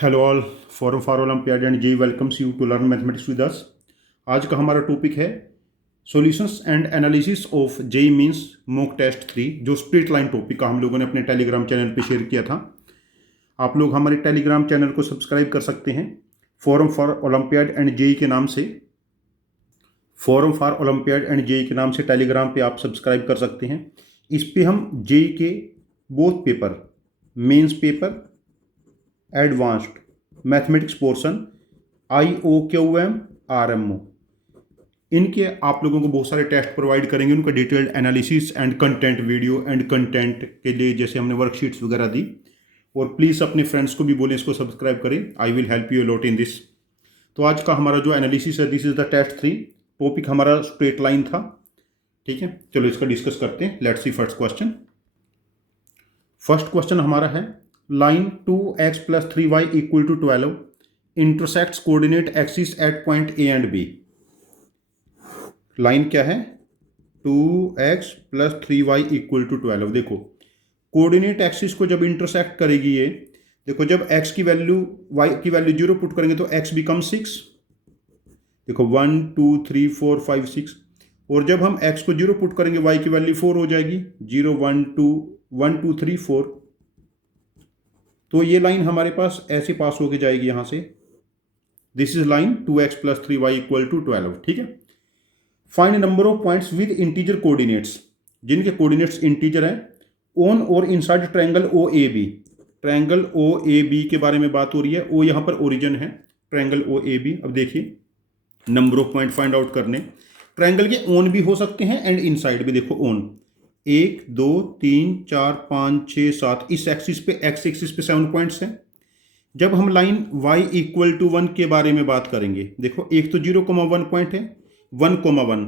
Hello all, Forum for Olympiad and JEE welcomes you to learn mathematics with us. आज का हमारा topic है solutions and analysis of JEE Mains mock test 3, जो split line topic का हम लोगों ने अपने टेलीग्राम चैनल पे शेयर किया था। आप लोग हमारे टेलीग्राम चैनल को सब्सक्राइब कर सकते हैं Forum for Olympiad and JEE के नाम से। Forum for Olympiad and JEE के नाम से टेलीग्राम पे आप सब्सक्राइब कर सकते हैं। इस पे हम जेई के both paper, Mains paper, advanced mathematics portion, IOQM, RMO, इनके आप लोगों को बहुत सारे टेस्ट प्रोवाइड करेंगे। उनका detailed analysis and content, video and content के लिए जैसे हमने वर्कशीट्स वगैरह दी। और प्लीज़ अपने फ्रेंड्स को भी बोलें इसको सब्सक्राइब करें। I will help you lot in this. तो आज का हमारा जो एनालिसिस है, this is the test 3। Topic हमारा स्ट्रेट लाइन था। ठीक है, चलो इसका डिस्कस करते हैं। Let's see first question. First question हमारा है, line 2x + 3y = 12 intersects coordinate axis at point A and B. Line क्या है? 2x + 3y = 12। देखो कोऑर्डिनेट एक्सिस को जब इंटरसेक्ट करेगी ये, देखो जब x की वैल्यू y की वैल्यू 0 पुट करेंगे तो x बिकम 6। देखो 1 2 3 4 5 6। और जब हम x को 0 पुट करेंगे y की वैल्यू 4 हो जाएगी। 0 1 2 1 2 3 4। तो ये लाइन हमारे पास ऐसे पास होके जाएगी यहां से। This is line 2x + 3y = 12। ठीक है। Find number of points with integer coordinates, जिनके कोऑर्डिनेट्स इंटीजर हैं, ऑन और inside triangle OAB। Triangle OAB के बारे में बात हो रही है। ओ यहाँ पर ओरिजिन है, ट्रायंगल OAB। अब देखिए number of point find out करने। ट्रायंगल के ऑन भी हो सकते हैं एंड इनसाइड भी। देखो ऑन 1 2 3 4 5 6 7, इस एक्सिस पे, एक्स एक्सिस पे 7 पॉइंट्स हैं। जब हम लाइन y = 1 के बारे में बात करेंगे, देखो एक तो 0,1 पॉइंट है, 1,1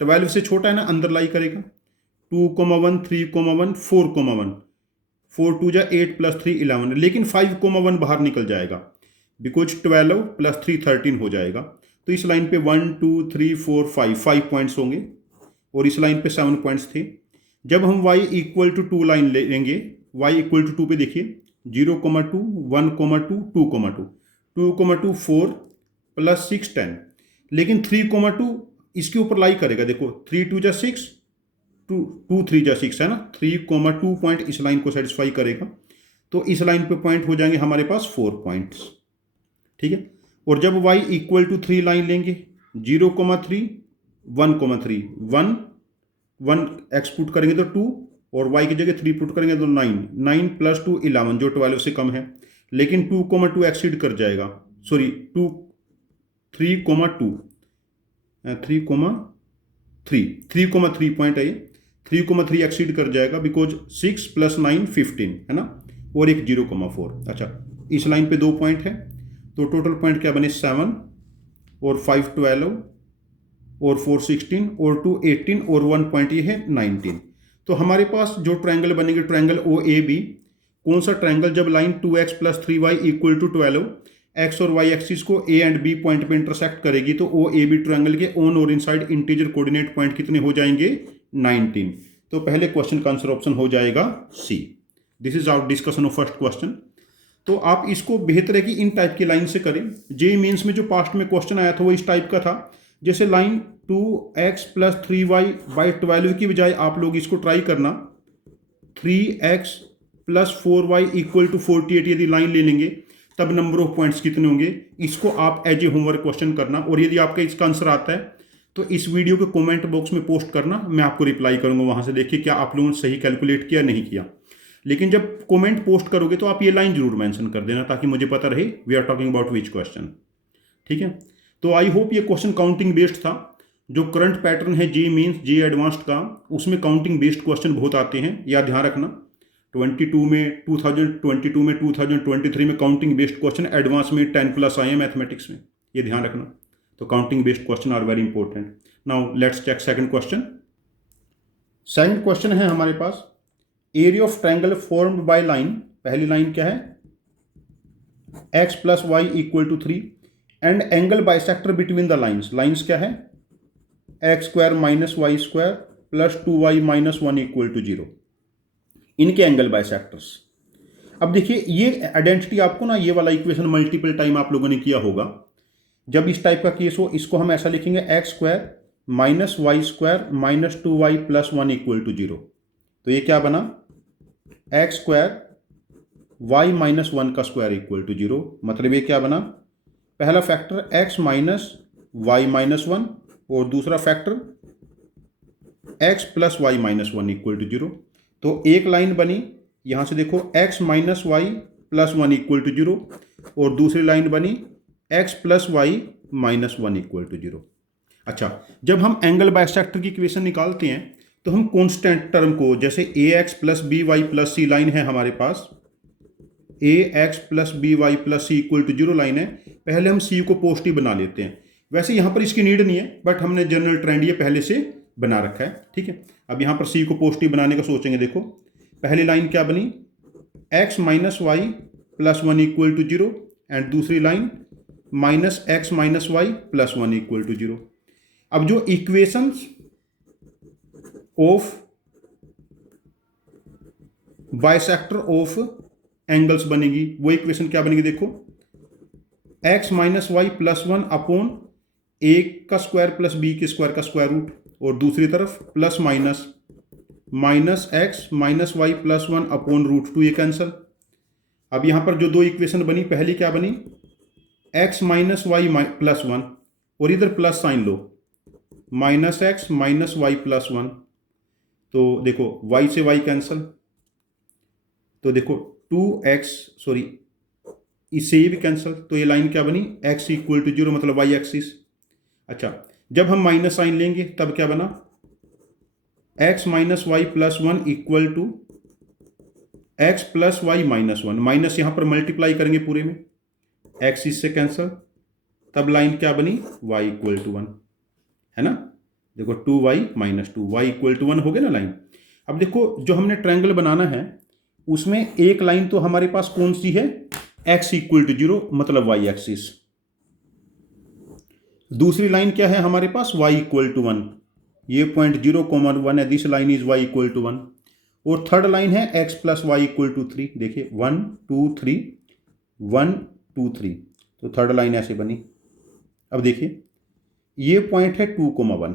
12 से छोटा है ना, अंदर लाई करेगा। 2,1 3,1 4,1, 4 2 8 + 3 11, लेकिन 5,1 बाहर निकल जाएगा बिकॉज 12 + 3 13 हो जाएगा। तो इस लाइन पे 1 2 3 4 5 पॉइंट्स होंगे और इस लाइन पे 7 पॉइंट्स थे। जब हम y = 2 लाइन लेंगे, y = 2 पे देखिए 0,2 1,2 2,2 2,2 4 + 6 10, लेकिन 3,2 इसके ऊपर लाई करेगा। देखो 3 2 जा 6, 2 3 जा 6 है ना। 3,2 पॉइंट इस लाइन को सेटिस्फाई करेगा। तो इस लाइन पे पॉइंट हो जाएंगे हमारे पास 4 पॉइंट्स। ठीक है। और जब y = 3 लाइन लेंगे, 0,3 1,3 1 1 x पुट करेंगे तो 2, और y की जगह 3 पुट करेंगे तो 9 9 + 2 11, जो 12 से कम है, लेकिन 2,2 एक्सीड कर जाएगा। सॉरी 2 3,2 3,3 पॉइंट है ये। 3,3 एक्सीड कर जाएगा बिकॉज 6 + 9 15 है ना, और एक 0,4। अच्छा, इस लाइन पे 2 पॉइंट है, तो टोटल पॉइंट क्या बने? 7 और 5 12 और 4 16 और 2 18 और 1 पॉइंट ये है 19। तो हमारे पास जो ट्रायंगल बनेंगे, ट्रायंगल OAB। कौन सा ट्रायंगल? जब लाइन 2x + 3y = 12 एक्स और वाई एक्सिस को A एंड B पॉइंट पे इंटरसेक्ट करेगी, तो OAB ट्रायंगल के ऑन और इनसाइड इंटीजर कोऑर्डिनेट पॉइंट कितने हो जाएंगे? 19। तो पहले क्वेश्चन का आंसर ऑप्शन हो जाएगा C। This is our discussion of first question. तो आप इसको बेहतर है कि इन टाइप की लाइन से करें। जेईई मेंस में जो पास्ट में क्वेश्चन आया था वो इस टाइप का था, जैसे लाइन 2x + 3y / 12 की बजाय आप लोग इसको ट्राई करना 3x + 4y = 48 यदि लाइन ले लेंगे, तब नंबर ऑफ पॉइंट्स कितने होंगे, इसको आप एज ए होमवर्क क्वेश्चन करना। और यदि आपका इसका आंसर आता है तो इस वीडियो के कमेंट बॉक्स में पोस्ट करना, मैं आपको रिप्लाई करूंगा वहां से। देखिए क्या आप लोगों ने सही कैलकुलेट किया नहीं किया। लेकिन जब कमेंट पोस्ट करोगे तो आप ये लाइन जरूर मेंशन कर देना, ताकि मुझे पता रहे we are talking about which question. ठीक है। तो आई होप ये क्वेश्चन काउंटिंग बेस्ड था। जो करंट पैटर्न है जेईई मेंस, जेईई एडवांस्ड का, उसमें काउंटिंग बेस्ड क्वेश्चन बहुत आते हैं, या ध्यान रखना। 2022 में 2023 में काउंटिंग बेस्ड क्वेश्चन एडवांस में 10+ आए हैं मैथमेटिक्स में, ये ध्यान रखना। तो counting based question are very important. Now let's check second question. Second question है हमारे पास, area of triangle formed by line. पहली लाइन क्या है? x + y = 3 and angle bisector between the lines. Lines क्या है? x² - y² + 2y - 1 = 0। इनके angle bisectors. अब देखिए ये आइडेंटिटी आपको ना, ये वाला इक्वेशन मल्टीपल टाइम आप लोगों ने किया होगा। जब इस टाइप का केस हो, इसको हम ऐसा लिखेंगे x square minus y square minus 2y plus 1 equal to 0। तो ये क्या बना, एक्स स्क्वायर वाई माइनस 1 का स्क्वायर इक्वल टू 0। मतलब ये क्या बना, पहला factor x minus y minus 1 और दूसरा factor x plus y minus 1 equal to 0। तो एक लाइन बनी, यहां से देखो x minus y plus 1 equal to 0 और दूसरी लाइन बनी x plus y minus 1 equal to 0। अच्छा, जब हम एंगल बाइसेक्टर की इक्वेशन निकालते हैं तो हम कांस्टेंट टर्म को, जैसे a x plus b y plus c line है हमारे पास, a x plus b y plus c equal to 0 line है, पहले हम सी को पॉजिटिव बना लेते हैं। वैसे यहाँ पर इसकी नीड नहीं है, बट हमने जनरल ट्रेंड ये पहले से बना रखा है, ठीक है। अब यहाँ पर सी को पॉजिटिव बनाने का सोचेंगे, देखो पहली लाइन क्या बनी, x minus y plus 1 equal to 0 and दूसरी line minus x minus y plus 1 equal to 0। अब जो equations of bisector of angles बनेगी, वो इक्वेशन क्या बनेगी, देखो x minus y plus 1 upon a का स्क्वायर प्लस बी के स्क्वायर का स्क्वायर रूट, और दूसरी तरफ plus minus minus x minus y plus 1 upon root 2, ये कैंसल। अब यहां पर जो दो इक्वेशन बनी, पहली क्या बनी, एक्स माइनस वाई प्लस 1 और इधर प्लस साइन लो, minus x minus y plus 1। तो देखो y से y कैंसल, तो देखो 2x, सॉरी इससे ये भी कैंसल, तो ये लाइन क्या बनी, x इक्वल टू 0 मतलब y एक्सिस। अच्छा, जब हम माइनस साइन लेंगे तब क्या बना, x minus y plus 1 equal to x plus y minus 1, minus यहां पर मल्टीप्लाई करेंगे पूरे में, x इससे कैंसल, तब लाइन क्या बनी, y इक्वल टू 1, है ना। देखो 2y minus 2, y equal to 1 हो गया ना लाइन। अब देखो जो हमने ट्रायंगल बनाना है उसमें एक लाइन तो हमारे पास कौन सी है, x इक्वल टू 0 मतलब y एक्सिस। दूसरी लाइन क्या है हमारे पास, y इक्वल टू 1, ये पॉइंट 0,1 है, this line is y equal to 1। और थर्ड लाइन है x plus y equal to 3, देखिए 1 2 3 1 2 3, तो थर्ड लाइन ऐसे बनी। अब देखिए ये पॉइंट है 2,1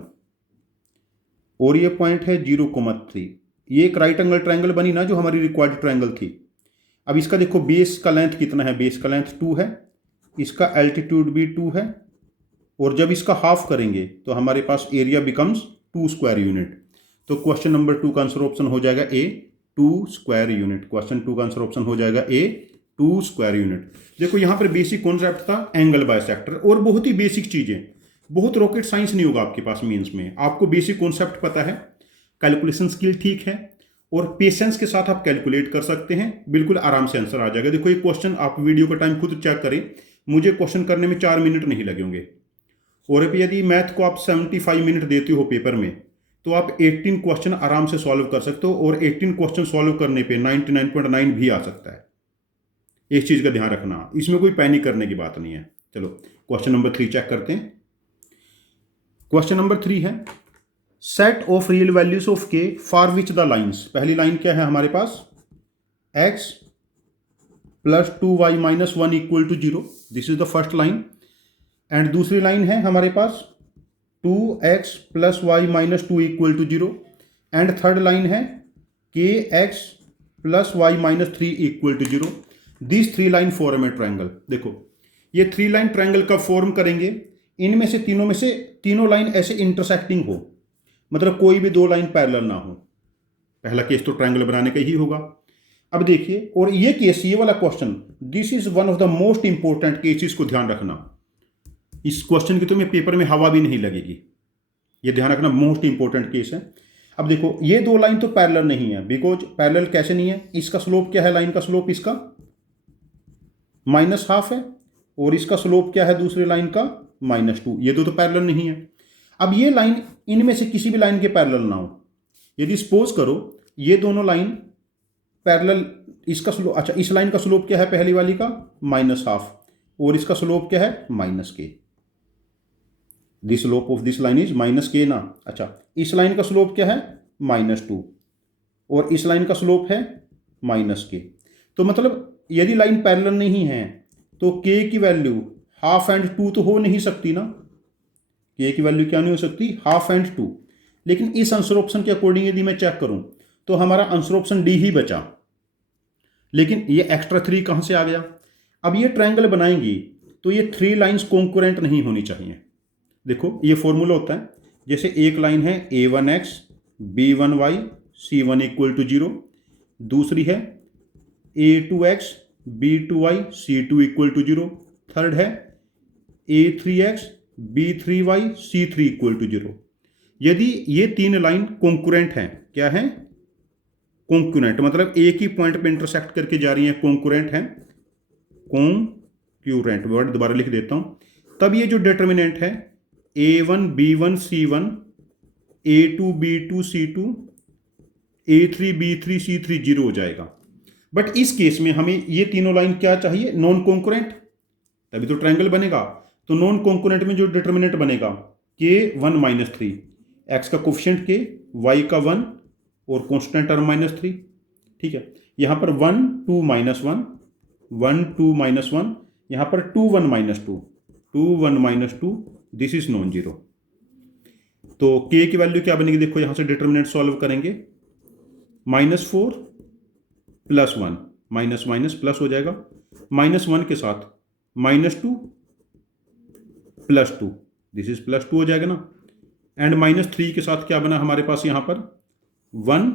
और ये पॉइंट है 0,3, ये एक राइट एंगल ट्रायंगल बनी ना जो हमारी रिक्वायर्ड ट्रायंगल थी। अब इसका देखो बेस का लेंथ कितना है, बेस का लेंथ 2 है, इसका एल्टीट्यूड भी 2 है, और जब इसका हाफ करेंगे तो हमारे पास एरिया बिकम्स 2 स्क्वायर यूनिट। तो क्वेश्चन नंबर 2 का आंसर ऑप्शन हो जाएगा ए, 2 स्क्वायर यूनिट। क्वेश्चन 2 का आंसर ऑप्शन हो जाएगा ए, 2 स्क्वायर यूनिट। देखो यहाँ पर बेसिक कॉन्सेप्ट था एंगल बाइसेक्टर, और बहुत ही बेसिक चीजें, बहुत रॉकेट साइंस नहीं होगा आपके पास मीन्स में, आपको बेसिक कॉन्सेप्ट पता है, कैलकुलेशन स्किल ठीक है, और पेशेंस के साथ आप कैलकुलेट कर सकते हैं, बिल्कुल आराम से आंसर आ जाएगा। देखो ये क्वेश्चन आप वीडियो का टाइम खुद चेक करें, मुझे क्वेश्चन करने में 4 मिनट नहीं लगेंगे, और यदि मैथ को आप 75 मिनट देते हो पेपर में तो आप 18 क्वेश्चन आराम से सॉल्व कर सकते हो, और 18 क्वेश्चन सॉल्व करने पे 99.9 भी आ सकता है। इस चीज़ का ध्यान रखना, इसमें कोई पैनिक करने की बात नहीं है। चलो क्वेश्चन नंबर 3 चेक करते हैं। क्वेश्चन नंबर 3 है, set of real values of k for which the lines. पहली लाइन क्या है हमारे पास, x plus 2y minus 1 equal to 0, this is the first line. And दूसरी लाइन है हमारे पास 2x plus y minus 2 equal to 0, and third line है kx plus y minus 3 equal to 0। This 3 line form a triangle. देखो ये 3 line triangle कब form करेंगे, इनमें से तीनों लाइन ऐसे इंटरसेक्टिंग हो, मतलब कोई भी 2 लाइन पैरेलल ना हो। पहला केस तो ट्रायंगल बनाने का ही होगा। अब देखिए, और ये केस, ये वाला question, this is one of the most important cases को ध्यान रखना। इस क्वेश्चन की तुम्हें पेपर में हवा भी नहीं लगेगी, ये ध्यान रखना, मोस्ट इंपॉर्टेंट केस है। अब देखो ये 2 लाइन तो पैरेलल नहीं है, बिकॉज पैरेलल कैसे नहीं है, इसका स्लोप क्या है, लाइन का स्लोप इसका -½ है, और इसका स्लोप क्या है दूसरी लाइन का -2, ये तो पैरेलल नहीं है। अब ये लाइन इनमें से किसी भी लाइन के पैरेलल ना हो, यदि सपोज करो ये दोनों लाइन पैरेलल, इसका स्लोप, अच्छा इस लाइन का स्लोप क्या है पहली वाली का -½ और इसका स्लोप क्या है -k, this slope of this line is -k ना। अच्छा इस लाइन का स्लोप क्या है -2 और इस लाइन का स्लोप है -k। तो मतलब यदि लाइन पैरेलल नहीं है तो के की वैल्यू हाफ एंड टू तो हो नहीं सकती ना, के की वैल्यू क्या नहीं हो सकती, हाफ एंड टू। लेकिन इस आंसर ऑप्शन के अकॉर्डिंग यदि मैं चेक करूं तो हमारा आंसर ऑप्शन डी ही बचा, लेकिन ये एक्स्ट्रा 3 कहां से आ गया। अब ये ट्रायंगल बनाएंगी तो ये 3 लाइंस कॉन्कुरेंट नहीं होनी चाहिए। देखो ये फॉर्मूला होता है, जैसे एक लाइन है a1x b1y c1 equal to 0, दूसरी है a2x b2y c2 equal to 0, third है a3x b3y c3 equal to 0। यदि ये 3 लाइन कॉन्कुरेंट हैं, क्या है, कॉन्कुरेंट मतलब एक ही पॉइंट पे इंटरसेक्ट करके जा रही हैं, कॉन्कुरेंट हैं, कॉन्क्यूरेंट वर्ड दोबारा लिख देता हूं, तब ये जो डिटर्मिनेंट है a1 b1 c1 a2 b2 c2 a3 b3 c3 0 हो जाएगा। बट इस केस में हमें ये तीनों लाइन क्या चाहिए, नॉन कॉन्कुरेंट, तभी तो ट्रायंगल बनेगा। तो नॉन कॉन्कुरेंट में जो डिटर्मिनेंट बनेगा के 1 माइनस 3, एक्स का कोफिशिएंट के, वाई का 1 और कॉन्स्टेंट टर्म -3, ठीक है। यहां पर 1 2 माइनस 1 1 2 माइनस 1, यहां पर 2 1 minus 2 2 1 minus 2, this is non zero. तो के की वैल्यू क्या बनेगी, देखो यहां से डिटर्मिनेंट सॉल्व करेंगे, -4 प्लस 1 माइनस माइनस प्लस हो जाएगा, -1 के साथ -2 प्लस 2, दिस इज +2 हो जाएगा ना, एंड -3 के साथ क्या बना हमारे पास यहां पर 1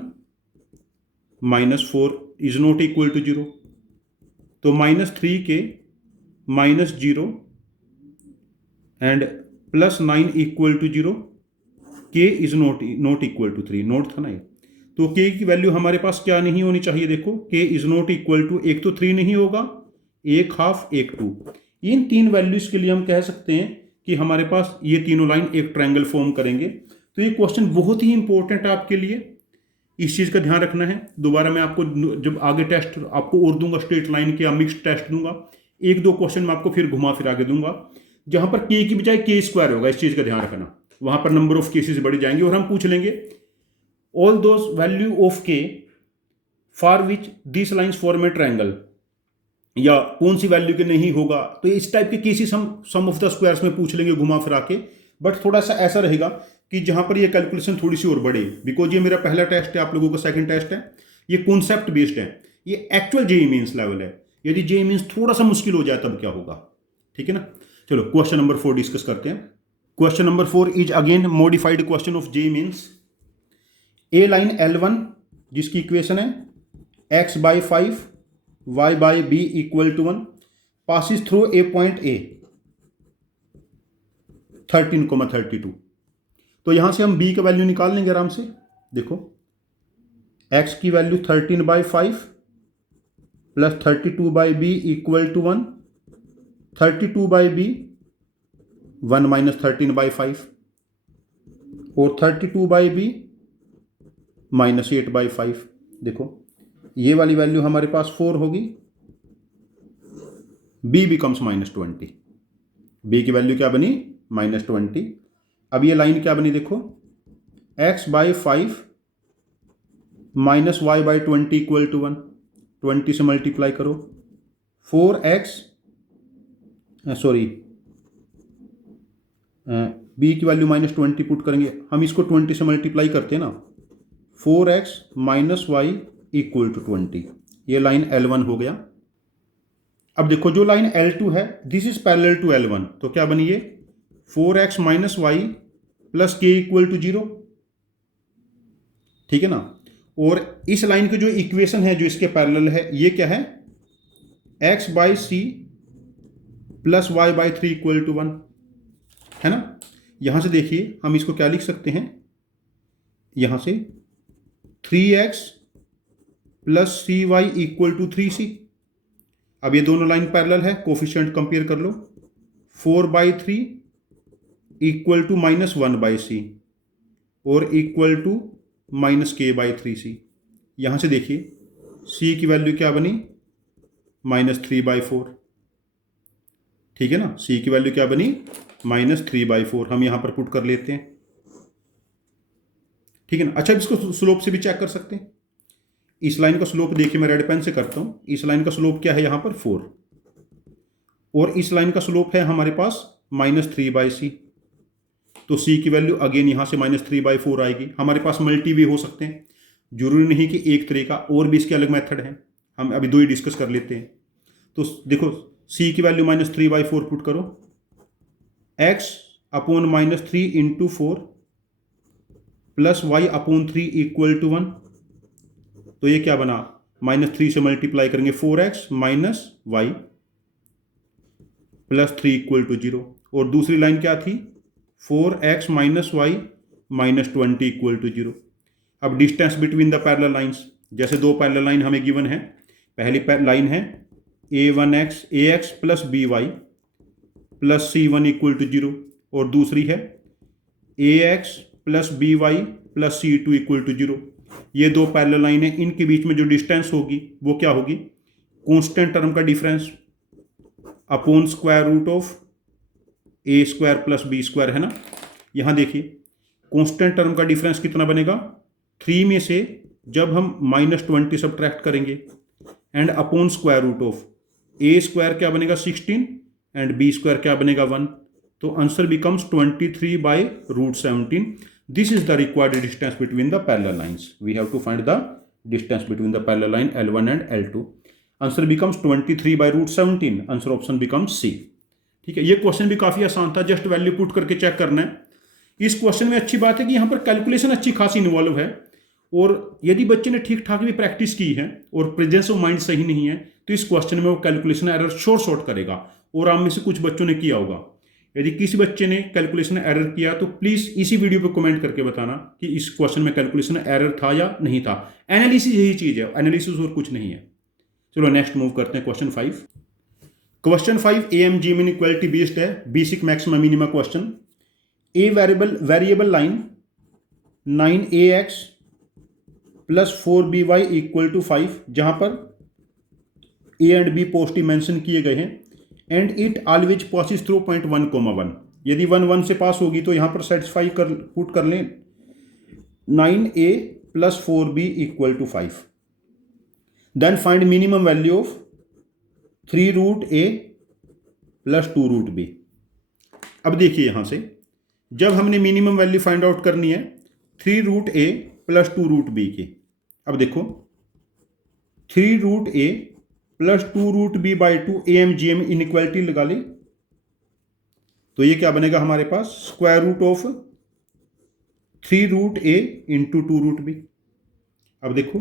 -4 इज नॉट इक्वल टू 0, तो -3 के -0 and +9 equal to 0, k is not equal to 3, note था ना ये। तो के की वैल्यू हमारे पास क्या नहीं होनी चाहिए, देखो के इज नॉट इक्वल टू, एक तो 3 नहीं होगा, एक हाफ एक 2, इन 3 वैल्यूज के लिए हम कह सकते हैं कि हमारे पास ये तीनों लाइन एक ट्रायंगल फॉर्म करेंगे। तो ये क्वेश्चन बहुत ही इंपॉर्टेंट है आपके लिए, इस चीज़ का ध्यान रखना है। दोबारा मैं आपको जब आगे टेस्ट आपको और दूंगा, स्ट्रेट लाइन के या मिक्स्ड टेस्ट दूंगा, एक दो क्वेश्चन मैं आपको फिर घुमा फिरा के दूंगा जहां पर के की बजाय के स्क्वायर होगा, इस चीज़ का ध्यान रखना, वहां पर नंबर ऑफ केसेस बढ़ जाएंगे और हम पूछ लेंगे all those value of k for which this lines form a triangle, या कौन सी वैल्यू के नहीं होगा। तो इस टाइप के केसेस हम सम ऑफ द स्क्वायर्स में पूछ लेंगे घुमा फिरा के, बट थोड़ा सा ऐसा रहेगा कि जहां पर ये कैलकुलेशन थोड़ी सी और बढ़े, बिकॉज ये मेरा पहला टेस्ट है, आप लोगों का सेकंड टेस्ट है, ये कॉन्सेप्ट बेस्ड है, ये एक्चुअल जेईई मेंस लेवल है। यदि जेईई मेंस थोड़ा सा मुश्किल हो जाए तब क्या होगा, ठीक है ना। चलो क्वेश्चन नंबर 4 डिस्कस करते हैं। Question number 4 is again modified question of JEE Mains. A line L1 जिसकी इक्वेशन है x/5 y/b equal to 1 passes through a point A 13,32। तो यहां से हम b का वैल्यू निकाल लेंगे आराम से। देखो x की value 13/5 plus 32/b equal to 1, 32/b 1 minus 13/5 और 32/b -8/5। देखो ये वाली वैल्यू हमारे पास 4 होगी, b बिकम्स -20, b की वैल्यू क्या बनी -20। अब ये लाइन क्या बनी, देखो x/5 minus y/20 equal to 1, 20 से मल्टीप्लाई करो, 4x सॉरी b की वैल्यू -20 पुट करेंगे, हम इसको 20 से मल्टीप्लाई करते हैं ना, 4x minus Y equal to 20, ये लाइन L1 हो गया। अब देखो जो लाइन L2 है this is parallel to L1, तो क्या बनी ये 4x माइनस वाई प्लस के इक्वल टू 0, ठीक है ना। और इस लाइन की जो इक्वेशन है जो इसके पैरेलल है ये क्या है, x/c plus y/3 equal to 1, है ना। यहां से देखिए हम इसको क्या लिख सकते हैं, यहां से 3x plus cy equal to 3c। अब ये दोनों लाइन पैरेलल है, कोफिशिएंट कंपेयर कर लो, 4/3 इक्वल टू -1/c और इक्वल टू -k/3c। यहां से देखिए c की वैल्यू क्या बनी -3/4, ठीक है ना, c की वैल्यू क्या बनी -3/4, हम यहां पर पुट कर लेते हैं, ठीक है ना। अच्छा इसको स्लोप से भी चेक कर सकते हैं, इस लाइन का स्लोप देखिए, मैं रेड पेन से करता हूँ। इस लाइन का स्लोप क्या है यहाँ पर 4, और इस लाइन का स्लोप है हमारे पास -3/c। तो c की वैल्यू अगेन यहाँ से -3/4 आएगी। हमारे पास मल्टी वे हो सकते हैं, जरूरी नहीं कि एक तरीका, और भी इसके अलग मेथड हैं, हम अभी दो ही डिस्कस कर लेते हैं। तो देखो c की वैल्यू -3/4 पुट करो, x upon -3 into 4 plus y upon 3 equal to 1। तो ये क्या बना, -3 से मल्टीप्लाई करेंगे 4x minus y plus 3 equal to 0। और दूसरी लाइन क्या थी, 4x minus y minus 20 equal to 0। अब distance between the parallel lines, जैसे दो पैरेलल लाइन हमें गिवन है। पहली लाइन है a1x ax plus by plus c1 equal to 0, और दूसरी है ax plus by plus c2 equal to 0। ये दो पैरेलल लाइन है, इनके बीच में जो डिस्टेंस होगी वो क्या होगी, कांस्टेंट टर्म का difference upon square root of a square plus b square, है ना। यहाँ देखिए कांस्टेंट टर्म का डिफरेंस कितना बनेगा, 3 में से जब हम -20 सब्ट्रैक्ट करेंगे and upon square root of a square क्या बनेगा 16 एंड बी स्क्वायर क्या बनेगा 1। तो answer becomes 23/√17। This is the required distance between the parallel lines. We have to find the distance between the parallel line L1 and L2। Answer becomes 23/√17। Answer option becomes C. ठीक है, ये question भी काफी आसान था, just value put करके check करना है। इस क्वेश्चन में अच्छी बात है कि यहाँ पर कैलकुलेशन अच्छी खासी इन्वॉल्व है, और यदि बच्चे ने ठीक ठाक भी प्रैक्टिस की है और प्रेजेंस ऑफ माइंड सही नहीं है तो इस क्वेश्चन में वो कैलकुलेशन एरर शॉर्ट करेगा। और आप में से कुछ बच्चों ने किया होगा। यदि किसी बच्चे ने कैलकुलेशन एरर किया तो प्लीज इसी वीडियो पे कमेंट करके बताना कि इस क्वेश्चन में कैलकुलेशन एरर था या नहीं था। एनालिसिस यही चीज है, एनालिसिस और कुछ नहीं है। चलो नेक्स्ट मूव करते हैं question 5। Question 5 AMGM inequality based है, basic maximum minima question. A variable line 9ax plus 4by equal to 5, जहां पर a and b positive mention किए गए हैं, and it always passes through point 1,1। यदि 1 से पास होगी तो यहां पर सेटिस्फाई पुट कर लें 9a plus 4b equal to 5। Then find minimum value of 3√a plus 2√b। अब देखिए यहां से जब हमने मिनिमम वैल्यू फाइंड आउट करनी है 3√a प्लस 2√b की, अब देखो 3√a plus 2√b/2 AMGM inequality लगा ले, तो ये क्या बनेगा हमारे पास, square root of 3√a into 2√b। अब देखो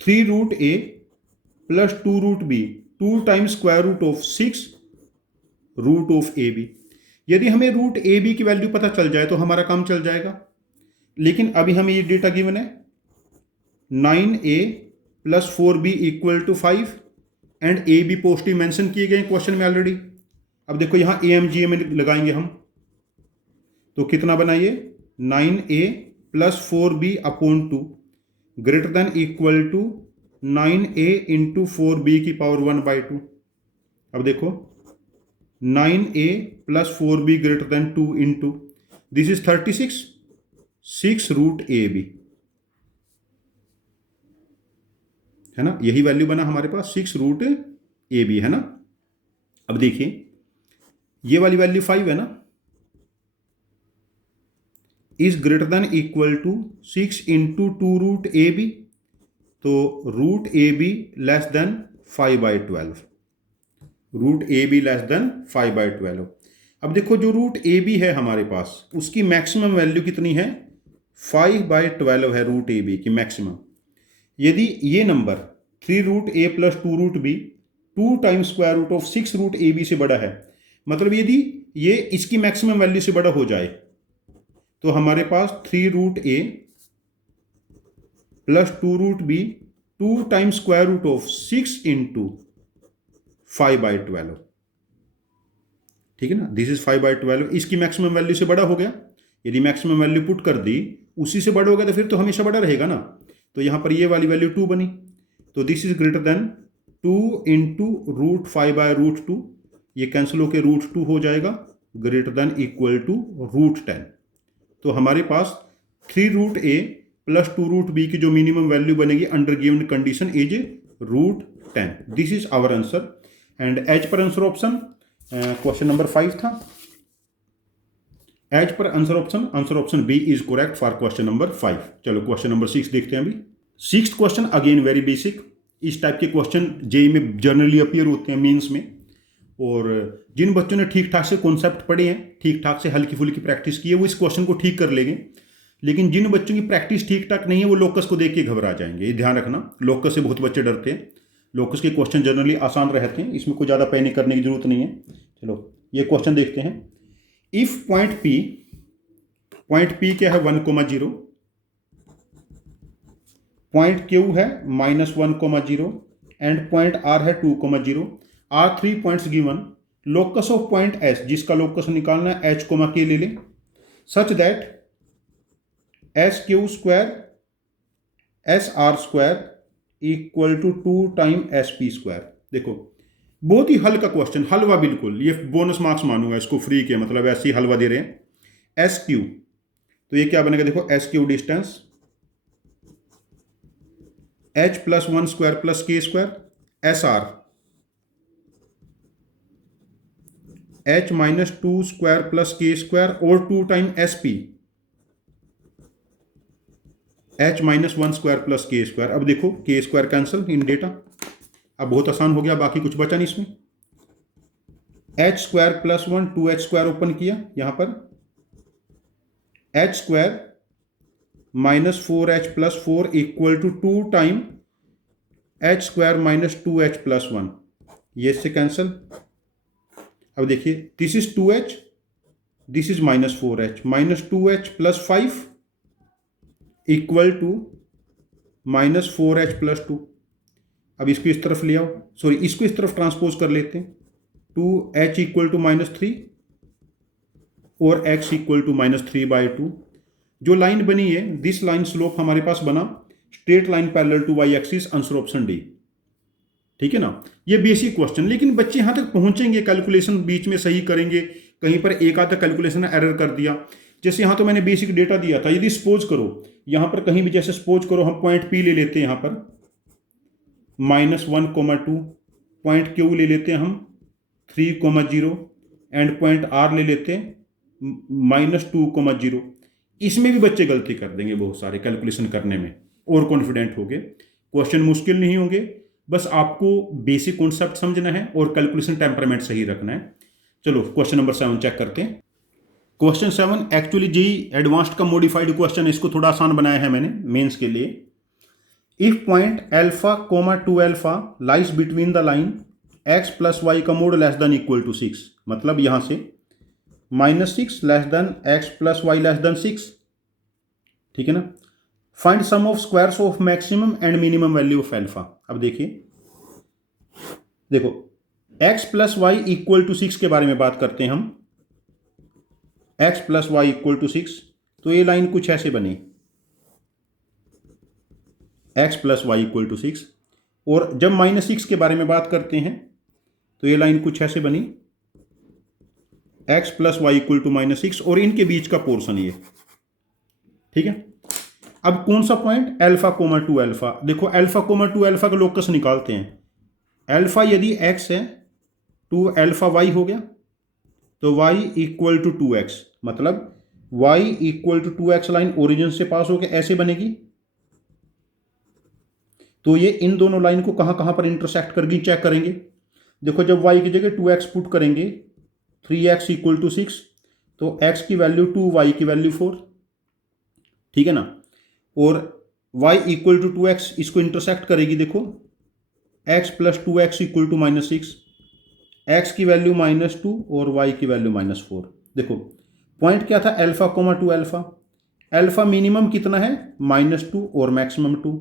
3√a plus 2√b 2 times square root of 6 root of ab। यदि हमें रूट ab की वैल्यू पता चल जाए तो हमारा काम चल जाएगा, लेकिन अभी हमें ये डेटा गिवन है 9a plus 4b equal to 5 and ab positive mention किए गए क्वेश्चन में ऑलरेडी। अब देखो यहां AMGM लगाएंगे हम, तो कितना बनाइए 9a plus 4b upon 2 greater than equal to 9a into 4b की पावर 1/2। अब देखो 9a plus 4b greater than 2 into this is 36 6√ab, है ना। यही वैल्यू बना हमारे पास 6√ab, है ना। अब देखिए ये वाली वैल्यू 5 है ना, is greater than equal to 6 into 2√ab, तो √ab less than 5/12, √ab less than 5/12। अब देखो जो √ab है हमारे पास उसकी मैक्सिमम वैल्यू कितनी है, 5/12 है √ab की मैक्सिमम। यदि ये number 3√a plus 2√b 2 times square root of 6√ab से बड़ा है, मतलब यदि ये इसकी मैक्सिमम वैल्यू से बड़ा हो जाए तो हमारे पास 3√a plus 2√b 2 times square root of 6 into 5/12, ठीक है ना। दिस इज 5/12, इसकी मैक्सिमम वैल्यू से बड़ा हो गया। यदि मैक्सिमम वैल्यू पुट कर दी उसी से बड़ा होगा तो फिर तो हमेशा बड़ा रहेगा ना। तो यहां पर ये वाली वैल्यू 2 बनी, तो this is greater than 2 into √5/√2, ये कैंसिल होकर √2 हो जाएगा, ग्रेटर देन इक्वल टू √10। तो हमारे पास 3√a प्लस 2√b की जो मिनिमम वैल्यू बनेगी under given condition is √10। This is our answer and as per answer option question number 5 था। As per answer option B is correct for question number 5। चलो question number 6 देखते हैं अभी। 6th question again very basic. इस type के question JEE में generally appear होते हैं मेंस में, और जिन बच्चों ने ठीक ठाक से कॉन्सेप्ट पढ़े हैं, ठीक ठाक से हल्की फुल्की प्रैक्टिस की है, वो इस क्वेश्चन को ठीक कर लेंगे। लेकिन जिन बच्चों की प्रैक्टिस ठीक ठाक नहीं है वो लोकस को देख के घबरा जाएंगे, ये ध्यान रखना। लोकस से बहुत बच्चे डरते हैं। लोकस के क्वेश्चन जनरली आसान रहते हैं, इसमें कोई ज़्यादा पैनिक करने की जरूरत नहीं है। चलो ये क्वेश्चन देखते हैं। इफ पॉइंट P क्या है 1,0, पॉइंट Q है -1,0 एंड पॉइंट R है 2,0 are 3 points given. Locus of point S, जिसका लोकस निकालना है H, K ले लें, such that SQ² SR² equal to 2 time SP²। देखो बहुत ही हल्का क्वेश्चन, हलवा बिल्कुल, ये बोनस मार्क्स मानूंगा इसको, फ्री के मतलब ऐसे ही हलवा दे रहे हैं। SQ तो ये क्या बनेगा, देखो SQ distance H + 1² + K² SR H - 2² + K² और 2 टाइम SP H - 1² + K²। अब देखो K² कैंसिल इन डेटा, अब बहुत आसान हो गया, बाकी कुछ बचा नहीं इसमें। H² + 1 2H² ओपन किया, यहां पर H² - 4H + 4 equal to 2 time H² - 2H + 1, ये इससे कैंसिल। अब देखिए this is 2H, this is -4H -2H + 5 equal to -4H + 2। अब इसको इस तरफ ले आओ, सॉरी इसको इस तरफ ट्रांसपोज कर लेते हैं। 2H इक्वल टू -3 और X इक्वल टू -3/2। जो लाइन बनी है, दिस लाइन स्लोप हमारे पास बना straight line parallel to y axis, answer option D. ठीक है ना, ये बेसिक क्वेश्चन। लेकिन बच्चे यहां तक पहुंचेंगे, कैलकुलेशन बीच में सही करेंगे, कहीं पर एक आधा कैलकुलेशन एरर कर दिया। जैसे यहां तो मैंने बेसिक डेटा दिया था, यदि सपोज करो यहां पर कहीं भी, जैसे सपोज करो हम पॉइंट P ले लेते हैं यहां पर -1,2, पॉइंट Q ले लेते हैं हम 3,0 एंड पॉइंट R ले लेते हैं -2,0। इसमें भी बच्चे गलती कर देंगे बहुत सारे कैलकुलेशन करने में, और कॉन्फिडेंट होंगे। क्वेश्चन मुश्किल नहीं होंगे, बस आपको बेसिक कॉन्सेप्ट समझना है और कैलकुलेशन टेम्परामेंट सही रखना है। चलो क्वेश्चन नंबर 7 चेक करते हैं। क्वेश्चन 7 एक्चुअली जेई एडवांस्ड का मॉडिफाइड क्वेश्चन, इसको थोड़ा आसान बनाया है मैंने मेंस के लिए। If point α, 2α lies between the line x + y का mod less than equal to 6, मतलब यहां से -6 less than x + y less than 6, ठीक है ना। Find sum of squares of maximum and minimum value of alpha. अब देखिए, देखो x + y इक्वल टू 6 के बारे में बात करते हैं हम। x + y इक्वल टू 6, तो ये लाइन कुछ ऐसे बनी, x + y इक्वल टू 6। और जब -6 के बारे में बात करते हैं तो ये लाइन कुछ ऐसे बनी, x + y इक्वल टू -6, और इनके बीच का पोर्शन ये, ठीक है। अब कौन सा पॉइंट, α, 2α। देखो α, 2α का लोकस निकालते हैं। अल्फा यदि x है, 2α y हो गया, तो y इक्वल टू 2x, मतलब y equal to 2x line origin से पास होकर ऐसे बनेगी। तो ये इन दोनों लाइन को कहां कहां पर इंटरसेक्ट करगी चेक करेंगे। देखो जब y की जगह 2x पुट करेंगे, 3x इक्वल टू 6, तो x की वैल्यू 2, y की वैल्यू 4, ठीक है ना। और y इक्वल टू 2x इसको इंटरसेक्ट करेगी, देखो x + 2x equal to -6, x की वैल्यू -2 और y की वैल्यू -4। देखो पॉइंट क्या था, α, 2α। अल्फा मिनिमम कितना है, -2 और मैक्सिमम 2।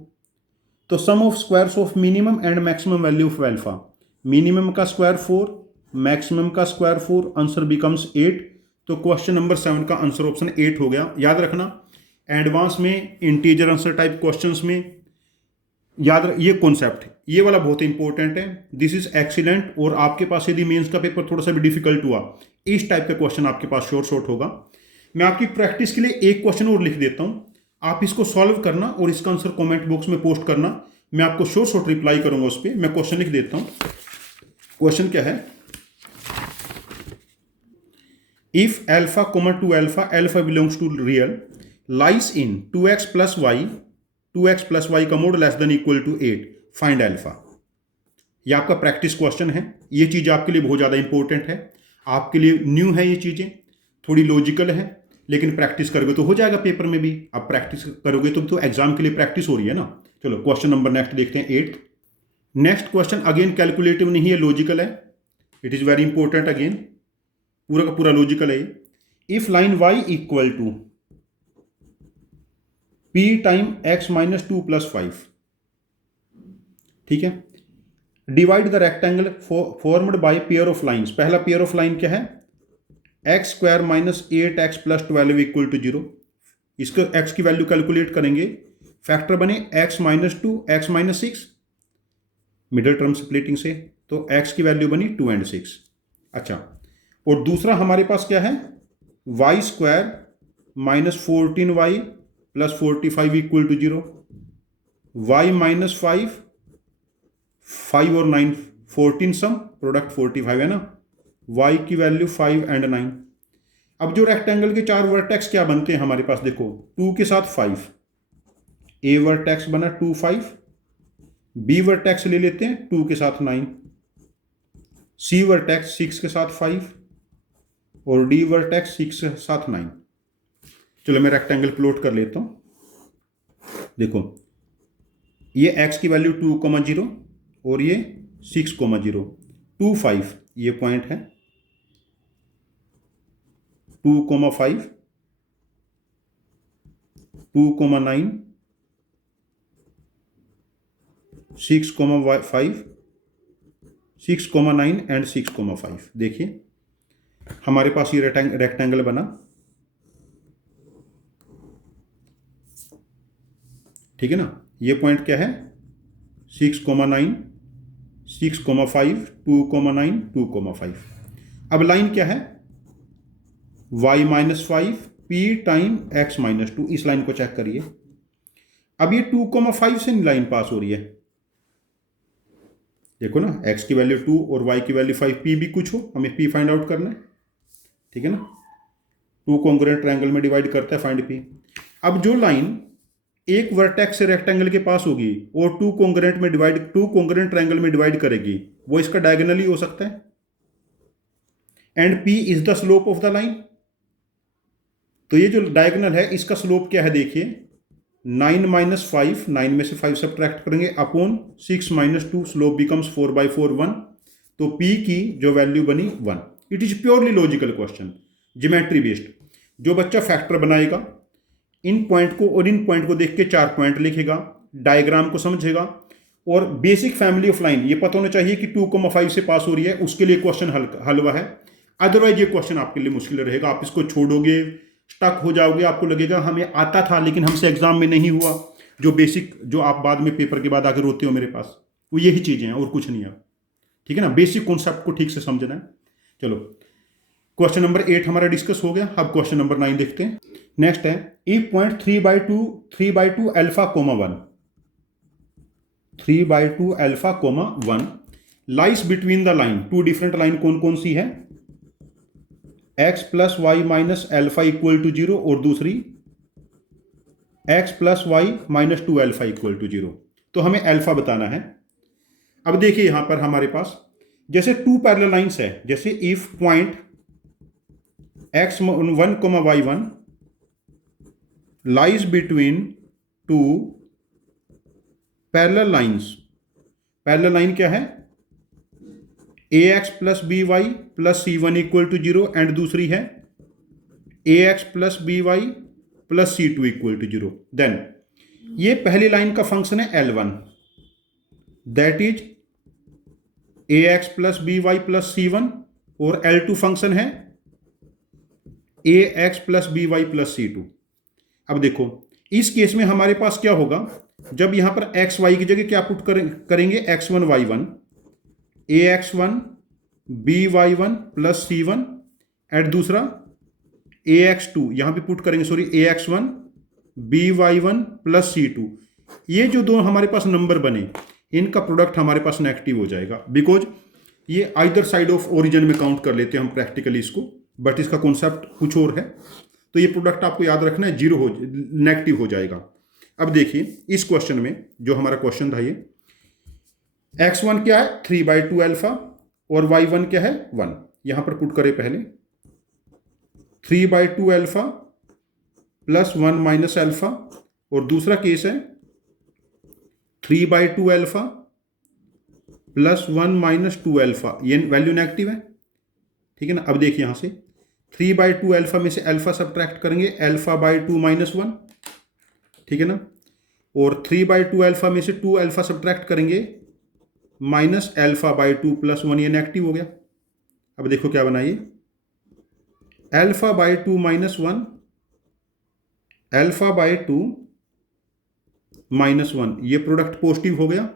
तो sum of squares of minimum and maximum value of alpha, minimum का स्क्वायर 4, मैक्सिमम का स्क्वायर 4, आंसर बिकम्स 8। तो क्वेश्चन नंबर 7 का आंसर ऑप्शन 8 हो गया। याद रखना एडवांस में इंटीजर आंसर टाइप क्वेश्चंस में याद ये कॉन्सेप्ट, ये वाला बहुत इंपॉर्टेंट है। This is excellent. और आपके पास यदि मेंस का पेपर थोड़ा सा भी डिफिकल्ट हुआ, इस टाइप का क्वेश्चन आपके पास शॉर्ट होगा। मैं आपकी प्रैक्टिस के लिए एक क्वेश्चन और लिख देता हूं। आप इसको सॉल्व करना और इसका आंसर कमेंट बॉक्स में पोस्ट करना। मैं आपको शॉर्ट रिप्लाई करूंगा उस पर। मैं क्वेश्चन लिख देता हूं। क्वेश्चन क्या है, if alpha comma two alpha, alpha belongs to real, lies in 2x plus y का mod less than equal to 8, find alpha. यह आपका प्रैक्टिस क्वेश्चन है। ये चीज आपके लिए बहुत ज्यादा इंपॉर्टेंट है, आपके लिए न्यू है ये चीजें, थोड़ी लॉजिकल है, लेकिन प्रैक्टिस करोगे तो हो जाएगा पेपर में भी। आप प्रैक्टिस करोगे तो एग्जाम के लिए प्रैक्टिस हो रही है ना। चलो क्वेश्चन नंबर नेक्स्ट देखते हैं 8th। Next question again calculative नहीं है, लॉजिकल है। It is very important, again पूरा का पूरा लॉजिकल है। If line y equal to p time x minus 2 plus 5, ठीक है, divide the rectangle formed by pair of lines. पहला पेयर ऑफ लाइन क्या है, x square minus 8x plus 12 equal to 0। इसको x की वैल्यू कैलकुलेट करेंगे, factor बने x minus 2, x minus 6, middle term splitting से, तो x की वैल्यू बनी 2 and 6। अच्छा, और दूसरा हमारे पास क्या है, y square minus 14y plus 45 equal to 0, y minus 5 और 9 14 सम, प्रोडक्ट 45 है ना, y की वैल्यू 5 and 9। अब जो रेक्टेंगल के चार वर्टेक्स क्या बनते हैं हमारे पास, देखो 2 के साथ 5, ए वर्टेक्स बना 2 5, बी वर्टेक्स ले लेते हैं 2 के साथ 9, सी वर्टेक्स 6 के साथ 5 और डी वर्टेक्स 6 के साथ 9। चलो मैं रेक्टेंगल प्लॉट कर लेता हूं। देखो ये x की वैल्यू 2,0 और ये 6,0, 2 5 ये पॉइंट है, 2,5, 2,9, 6,5, 6,9 एंड 6,5। देखिए हमारे पास ये रेक्टेंगल बना, ठीक है ना। ये पॉइंट क्या है, 6,9, 6,5, 2,9, 2,5। अब लाइन क्या है, y minus 5 p time x minus 2। इस लाइन को चेक करिए। अब ये 2,5 से लाइन पास हो रही है, देखो ना, x की वैल्यू 2 और y की वैल्यू 5, p भी कुछ हो, हमें p फाइंड आउट करना है, ठीक है ना। 2 कॉन्ग्रुएंट ट्रायंगल में डिवाइड करता है, फाइंड p। अब जो लाइन एक वर्टेक्स से रेक्टेंगल के पास होगी और 2 कॉन्ग्रुएंट ट्रायंगल में डिवाइड करेगी, वो इसका डायगोनल ही हो सकता है। And p is the slope of the line. तो ये जो डायगोनल है इसका स्लोप क्या है, देखिए 9 माइनस 5, 9 में से 5 सब्ट्रैक्ट करेंगे, अपॉन 6 माइनस 2, स्लोप बिकम्स 4/4 1। तो p की जो वैल्यू बनी 1। It is purely logical question, geometry based. जो बच्चा फैक्टर बनाएगा, इन पॉइंट को और इन पॉइंट को देख के 4 पॉइंट लिखेगा, डायग्राम को समझेगा और बेसिक फैमिली ऑफ लाइन ये पता होना चाहिए कि 2,5 से पास हो रही है, उसके लिए क्वेश्चन हलवा है। अदरवाइज ये क्वेश्चन आपके लिए मुश्किल रहेगा, आप इसको छोड़ोगे, स्टक हो जाओगे, आपको लगेगा हमें आता था लेकिन हमसे एग्जाम में नहीं हुआ। जो बेसिक, जो आप बाद में पेपर के बाद आकर रोते हो मेरे पास, वो यही चीजें हैं और कुछ नहीं है, ठीक है ना। बेसिक कॉन्सेप्ट को ठीक से समझना है। चलो क्वेश्चन नंबर 8 हमारा डिस्कस हो गया। अब क्वेश्चन नंबर 9 देखते हैं। नेक्स्ट है, if point 3/2 alpha comma 1, 3/2 alpha comma 1 lies between the line, 2 different line कौन कौन सी है, x plus y minus alpha equal to 0 और दूसरी x plus y minus 2 alpha equal to 0। तो हमें अल्फा बताना है। अब देखिए यहां पर हमारे पास जैसे 2 पैरेलल लाइंस है, जैसे if point x1, y1 lies between 2 parallel lines. Parallel line क्या है, ax plus b y plus c1 equal to 0 and दूसरी है ax plus b y plus c2 equal to 0। Then ये पहली लाइन का फंक्शन है L1, that is ax plus b y plus c1, और L2 फंक्शन है ax plus b y plus c2। अब देखो इस केस में हमारे पास क्या होगा, जब यहां पर एक्स वाई की जगह क्या पुट करेंगे, x1 y1, ax1 by1 plus c1 and दूसरा ax2 यहां पे पुट करेंगे, sorry ax1 by1 plus c2, ये जो दो हमारे पास नंबर बने इनका प्रोडक्ट हमारे पास नेगेटिव हो जाएगा, बिकॉज ये आइदर साइड ऑफ ओरिजिन में काउंट कर लेते हैं हम प्रैक्टिकली इसको, बट इसका कॉन्सेप्ट कुछ और है। तो ये प्रोडक्ट आपको याद रखना है, जीरो हो नेगेटिव हो जाएगा। अब देखिए इस क्वेश्चन में जो हमारा क्वेश्चन था, ये x1 क्या है 3/2 अल्फा और y1 क्या है 1। यहां पर पुट करें पहले 3/2 अल्फा प्लस 1 माइनस अल्फा, और दूसरा केस है 3/2 अल्फा प्लस 1 माइनस 2 अल्फा, ये वैल्यू नेगेटिव है, ठीक है ना। अब देखिए यहां से 3/2 अल्फा में से अल्फा सब्ट्रैक्ट करेंगे, अल्फा/2 माइनस 1, ठीक है ना, और 3/2 अल्फा में से 2 अल्फा सब्ट्रैक्ट करेंगे, माइनस अल्फा/2 प्लस 1, ये नेगेटिव हो गया। अब देखो क्या बनाइए, अल्फा/2 माइनस 1, अल्फा/2 माइनस 1, ये प्रोडक्ट पॉजिटिव हो गया।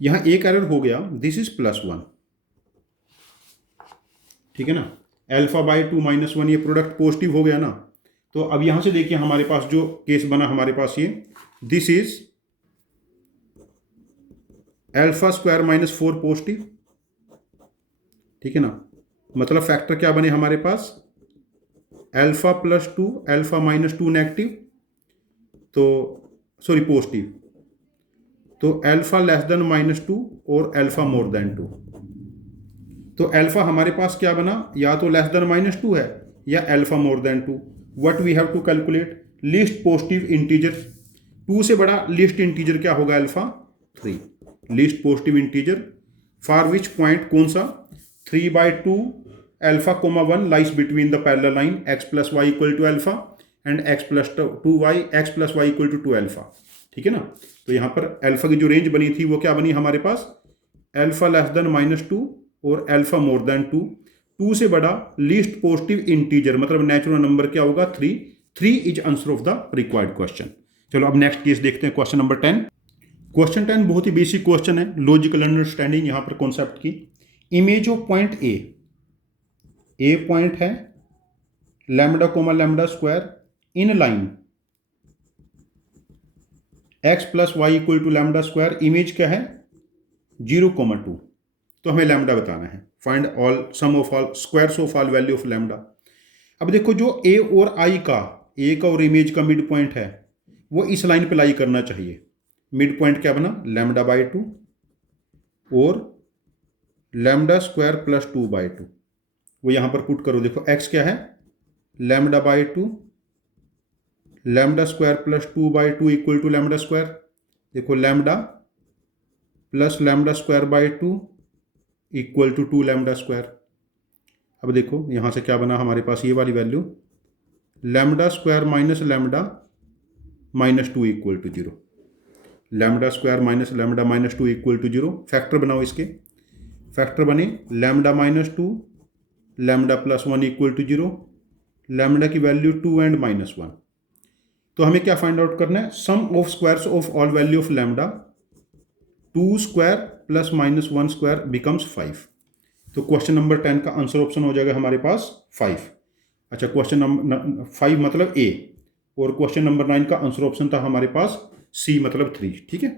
यहां एक एरर हो गया, दिस इज +1, ठीक है ना। अल्फा/2 माइनस 1 ये प्रोडक्ट पॉजिटिव हो गया ना। तो अब यहां से देखिए हमारे पास जो केस बना, हमारे पास ये दिस इज α² माइनस 4 पॉजिटिव, ठीक है ना। मतलब फैक्टर क्या बने हमारे पास, α+2 α-2 नेगेटिव, तो सॉरी पॉजिटिव, तो α <-2 और α<-2। तो अल्फा हमारे पास क्या बना, या तो <-2 है या α<-2। What we have to calculate, least positive integer, 2 से बड़ा लीस्ट इंटीजर क्या होगा, α3, least positive integer for which point, कौन सा, 3/2 α, 1 lies between the parallel line x + y = α and x + 2y, x + y = 2α, ठीक है ना। तो यहां पर अल्फा की जो रेंज बनी थी वो क्या बनी हमारे पास, α<-2 और α<-2, 2 से बड़ा लीस्ट पॉजिटिव इंटीजर मतलब नेचुरल नंबर क्या होगा, 3 is answer of the required question. चलो अब नेक्स्ट केस देखते हैं, क्वेश्चन नंबर 10। क्वेश्चन 10 बहुत ही बेसिक क्वेश्चन है, लॉजिकल अंडरस्टैंडिंग यहां पर कॉन्सेप्ट की। Image of point A point है, λ, in line x + y = λ², image क्या है 0,2। तो हमें लैम्डा बताना है, find all sum of all squares of all value of lambda. अब देखो जो ए और आई का, ए का और इमेज का मिड पॉइंट है वो इस लाइन पे लाई करना चाहिए। मिड पॉइंट क्या बना, λ/2 और λ² + 2/2, वो यहां पर पुट करो। देखो x क्या है, λ/2, λ² + 2/2 = λ²। देखो λ प्लस λ²/2 = 2 λ²। अब देखो यहां से क्या बना हमारे पास, ये वाली वैल्यू λ² माइनस λ -2 = 0, λ² माइनस λ -2 = 0। फैक्टर बनाओ इसके, फैक्टर बने λ -2, λ + 1 = 0, λ की वैल्यू 2 एंड -1। तो हमें क्या फाइंड आउट करना है, sum of squares of all value of λ, 2² + -1² becomes 5। तो क्वेश्चन नंबर 10 का आंसर ऑप्शन हो जाएगा हमारे पास 5। अच्छा, क्वेश्चन नंबर 5 मतलब ए, और क्वेश्चन नंबर 9 का आंसर ऑप्शन था हमारे पास सी मतलब 3, ठीक है।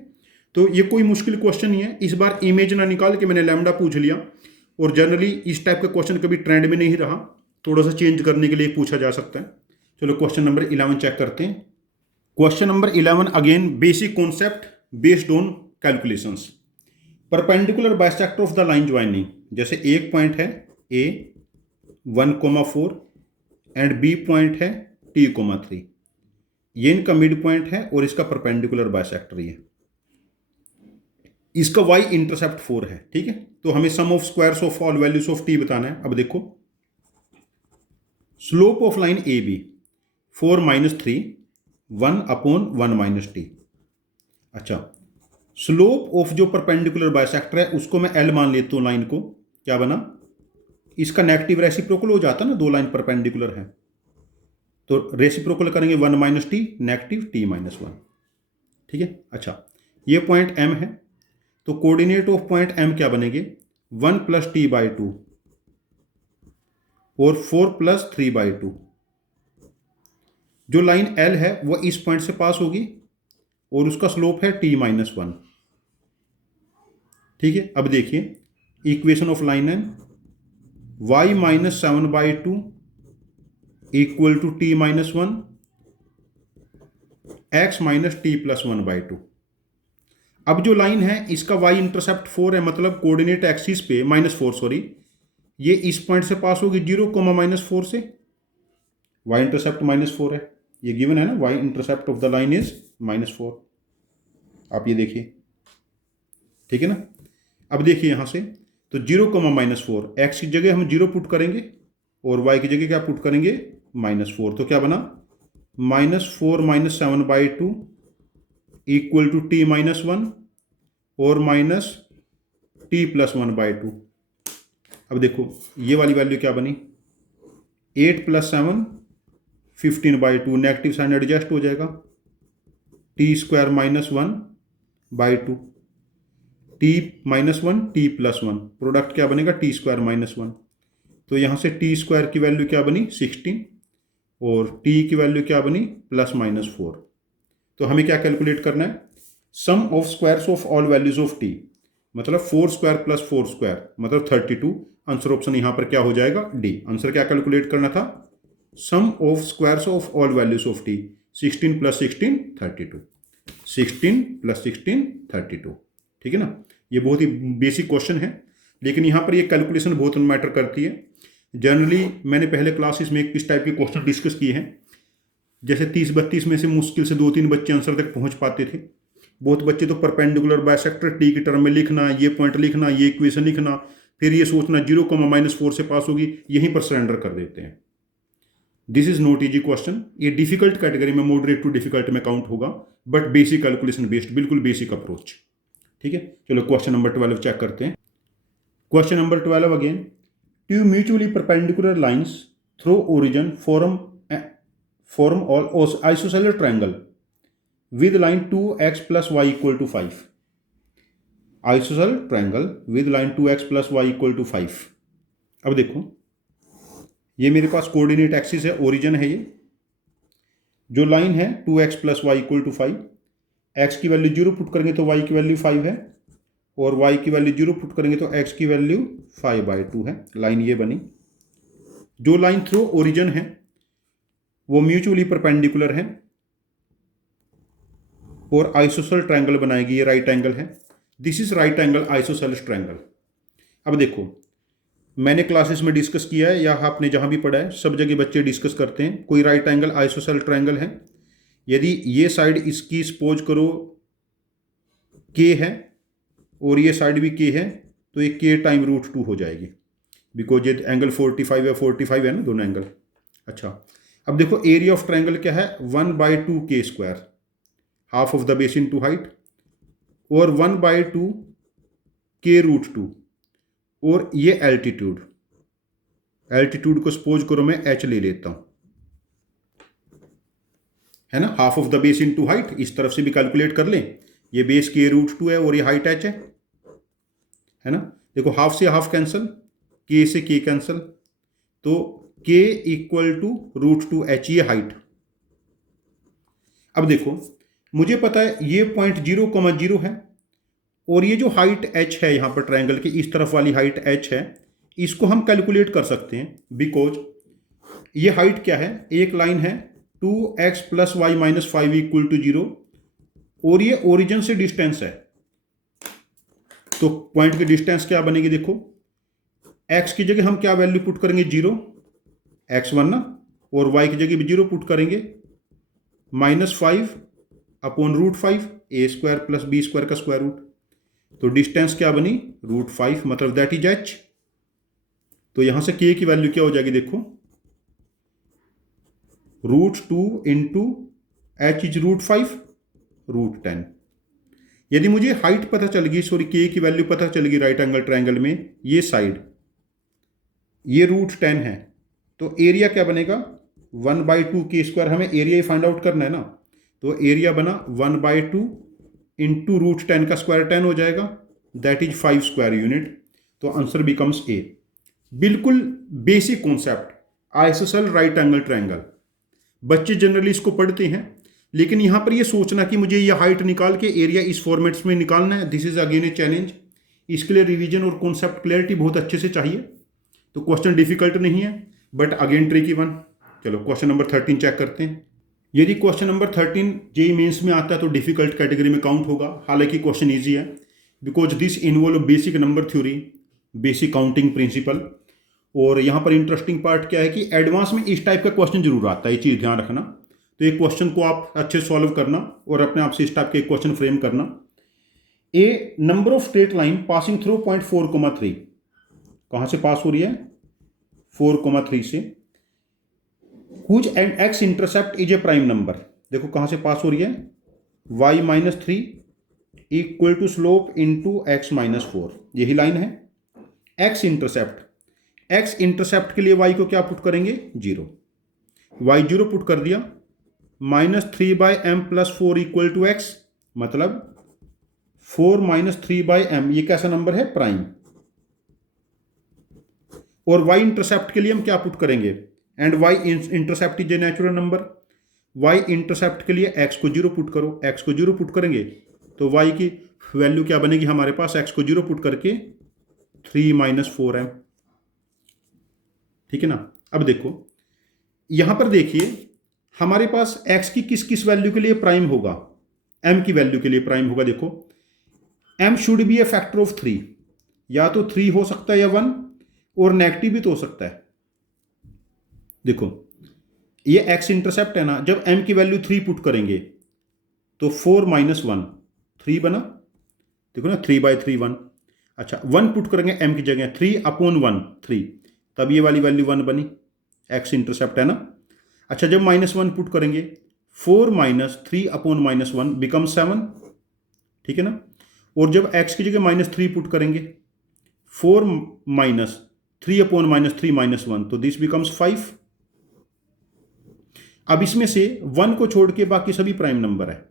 तो ये कोई मुश्किल क्वेश्चन नहीं है, इस बार इमेज ना निकाल के मैंने लैम्डा पूछ लिया, और जनरली इस टाइप का क्वेश्चन कभी ट्रेंड में नहीं रहा, थोड़ा सा चेंज करने के लिए पूछा जा सकता है। चलो क्वेश्चन नंबर 11 चेक करते हैं। Question number 11 again basic concept based on calculations. Perpendicular bisector of the line joining, जैसे एक पॉइंट है ए 1,4 एंड बी पॉइंट है T,3, ये इनका मिड पॉइंट है और इसका परपेंडिकुलर बाइसेक्टर ये, इसका y इंटरसेप्ट 4 है, ठीक है। तो हमें sum of squares of all values of t बताना है। अब देखो slope of line A B 4 - 3 1/1 - t। अच्छा, स्लोप ऑफ जो परपेंडिकुलर बाइसेक्टर है उसको मैं L मान लेता हूं, लाइन को क्या बना, इसका नेगेटिव रेसिप्रोकल हो जाता ना, दो लाइन परपेंडिकुलर है तो रेसिप्रोकल करेंगे 1 - t नेगेटिव t - 1, ठीक है। अच्छा, ये पॉइंट M है, तो कोऑर्डिनेट ऑफ पॉइंट M क्या बनेंगे, 1 + t/2 और 4 + 3/2। जो लाइन एल है वो इस पॉइंट से पास होगी और उसका स्लोप है t-1। ठीक है, अब देखिए equation of line n, y-7/2 equal to t-1, x-t+1/2। अब जो लाइन है इसका y इंटरसेप्ट 4 है, मतलब कोऑर्डिनेट एक्सिस पे -4 सॉरी, ये इस पॉइंट से पास होगी 0, -4 से, y इंटरसेप्ट -4 है, ये गिवन है ना, y intercept of the line is -4। आप ये देखिए, ठीक है ना। अब देखिए यहां से, तो 0, -4, x की जगह हम 0 पुट करेंगे और y की जगह क्या पुट करेंगे, -4, तो क्या बना, -4 - 7/2 इक्वल टू t-1 और -t+1/2। अब देखो ये वाली वैल्यू क्या बनी, 8 + 7 15/2, नेगेटिव साइन एडजस्ट हो जाएगा, t² - 1/2, t-1 t+1, प्रोडक्ट क्या बनेगा, t² - 1। तो यहाँ से t² की वैल्यू क्या बनी, 16, और t की वैल्यू क्या बनी, +-4। तो हमें क्या कैलकुलेट करना है, sum of squares of all values of t, मतलब 4² + 4², मतलब 32। आंसर ऑप्शन यहाँ पर क्या हो जाएगा, डी। आंसर क्या कैलकुलेट करना था, sum of squares of all values of t, 16 + 16 32, 16 + 16 32। ठीक है ना, ये बहुत ही बेसिक क्वेश्चन है, लेकिन यहाँ पर ये कैलकुलेशन बहुत मैटर करती है। जनरली मैंने पहले क्लासेस में किस टाइप के क्वेश्चन डिस्कस किए हैं, जैसे 30-32 में से मुश्किल से 2-3 बच्चे आंसर तक पहुंच पाते थे। बहुत बच्चे तो परपेंडिकुलर बाइसेक्टर टी की टर्म में लिखना, ये पॉइंट लिखना, ये इक्वेशन लिखना, फिर ये सोचना 0, -4 से पास होगी, यहीं पर सरेंडर कर देते हैं। This is not easy question, ये डिफिकल्ट कैटेगरी में, मॉडरेट टू डिफिकल्ट में काउंट होगा, बट बेसिक कैलकुलेशन बेस्ड, बिल्कुल बेसिक अप्रोच। ठीक है, चलो क्वेश्चन नंबर 12 चेक करते हैं। Question number 12 again, two mutually perpendicular lines through origin form all isosceles triangle with line 2x + y = 5। isosceles triangle with line 2x + y = 5। अब देखो ये मेरे पास कोऑर्डिनेट एक्सिस है, ओरिजिन है, ये जो लाइन है 2x + y = 5, x की वैल्यू 0 पुट करेंगे तो y की वैल्यू 5 है, और y की वैल्यू 0 पुट करेंगे तो x की वैल्यू 5/2 है। लाइन ये बनी। जो लाइन थ्रू ओरिजिन है वो म्यूचुअली परपेंडिकुलर है और आइसोसेल ट्रायंगल बनाएगी, ये राइट एंगल है, this is right angle isosceles triangle. अब देखो मैंने क्लासेस में डिस्कस किया है या आपने जहां भी पढ़ा है, सब जगह बच्चे डिस्कस करते हैं, कोई राइट एंगल आइसोसेल ट्रायंगल है, यदि ये साइड इसकी सपोज करो k है और ये साइड भी k है, तो ये k टाइम √2 हो जाएगी, बिकॉज ये एंगल 45 है, 45 है ना दोनों एंगल। अच्छा, अब देखो एरिया ऑफ ट्रायंगल क्या है, 1/2k², half of the base into height, और 1/2k√2, और ये एल्टीट्यूड, एल्टीट्यूड को सपोज करो मैं h ले लेता हूं, है ना, half of the base into height, इस तरफ से भी कैलकुलेट कर लें, ये बेस k√2 है और ये हाइट h है ना। देखो हाफ से हाफ कैंसल, k से k कैंसल, तो k = √2h, ये हाइट। अब देखो मुझे पता है ये पॉइंट 0,0 है, और ये जो हाइट h है यहाँ पर ट्रायंगल की इस तरफ वाली हाइट h है, इसको हम कैलकुलेट कर सकते हैं, बिकॉज ये हाइट क्या है, एक लाइन है 2x + y - 5 = 0, और ये ओरिजिन से डिस्टेंस है, तो पॉइंट की डिस्टेंस क्या बनेगी, देखो x की जगह हम क्या वैल्यू पुट करेंगे, 0, x1 ना, और y की जगह भी 0 पुट करेंगे, -5/√5, a² + b² का स्क्वायर रूट, तो डिस्टेंस क्या बनी, √5, मतलब दैट इज h। तो यहां से k की वैल्यू क्या हो जाएगी, देखो √2 * h इज √5, √10। यदि मुझे हाइट पता चल गई, सॉरी k की वैल्यू पता चल गई राइट एंगल ट्रायंगल में, ये साइड ये √10 है, तो एरिया क्या बनेगा, 1/2k², हमें एरिया ही फाइंड आउट करना है ना, तो एरिया बना 1/2 * √10 का स्क्वायर 10 हो जाएगा, दैट इज 5 स्क्वायर यूनिट, तो आंसर बिकम्स ए। बिल्कुल basic concept, ISOCELL right angle triangle, बच्चे जनरली इसको पढ़ते हैं, लेकिन यहाँ पर ये सोचना कि मुझे ये हाइट निकाल के एरिया इस फॉर्मेट्स में निकालना है, this is again a challenge. इसके लिए रिवीजन और कॉन्सेप्ट क्लैरिटी बहुत अच्छे से चाहिए। तो क्वेश्चन डिफिकल्ट नहीं है, बट अगेन ट्रिकी वन। चलो क्वेश्चन नंबर 13 चेक करते हैं। यदि क्वेश्चन नंबर 13 जेईई मेंस में आता है तो डिफिकल्ट कैटेगरी में काउंट होगा। हालांकि क्वेश्चन ईजी है, because this involve basic number theory, basic counting principle. और यहाँ पर इंटरेस्टिंग पार्ट क्या है कि एडवांस में इस टाइप का क्वेश्चन जरूर आता है, ये चीज़ ध्यान रखना। तो एक क्वेश्चन को आप अच्छे सॉल्व करना और अपने आप से इस टाइप के क्वेश्चन फ्रेम करना। A number of straight line passing through point 4,3 कहाँ से पास हो रही है? 4,3 से। Whose and X intercept is a prime number. देखो कहाँ से पास हो रही है? y-3 equal to slope into x-4, यही लाइन है। एक्स इंटरसेप्ट के लिए y को क्या पुट करेंगे? 0। y0 पुट कर दिया, -3/m+4 इक्वल टू x, मतलब 4 - 3/m, ये कैसा नंबर है? प्राइम। और y इंटरसेप्ट के लिए हम क्या पुट करेंगे? And y intercept is a natural number. y intercept के लिए x को 0 पुट करो, x को 0 पुट करेंगे तो y की वैल्यू क्या बनेगी हमारे पास? x को 0 पुट करके 3 - 4m, ठीक है ना। अब देखो यहां पर देखिए हमारे पास x की किस किस वैल्यू के लिए प्राइम होगा? m की वैल्यू के लिए प्राइम होगा। देखो m should be A factor of 3, या तो 3 हो सकता है या 1, और नेगेटिव भी तो हो सकता है। देखो ये x इंटरसेप्ट है ना, जब m की वैल्यू 3 पुट करेंगे तो 4 - 1 3 बना। देखो ना 3/3 1। अच्छा 1 पुट करेंगे m की जगह, 3/1 3, तब ये वाली वैल्यू 1 बनी, x इंटरसेप्ट है ना। अच्छा जब -1 पुट करेंगे 4 - 3/-1 बिकम 7, ठीक है ना। और जब x की जगह -3 पुट करेंगे 4 - 3/-3 -1, तो दिस बिकम्स 5। अब इसमें से 1 को छोड़ के बाकी सभी प्राइम नंबर है,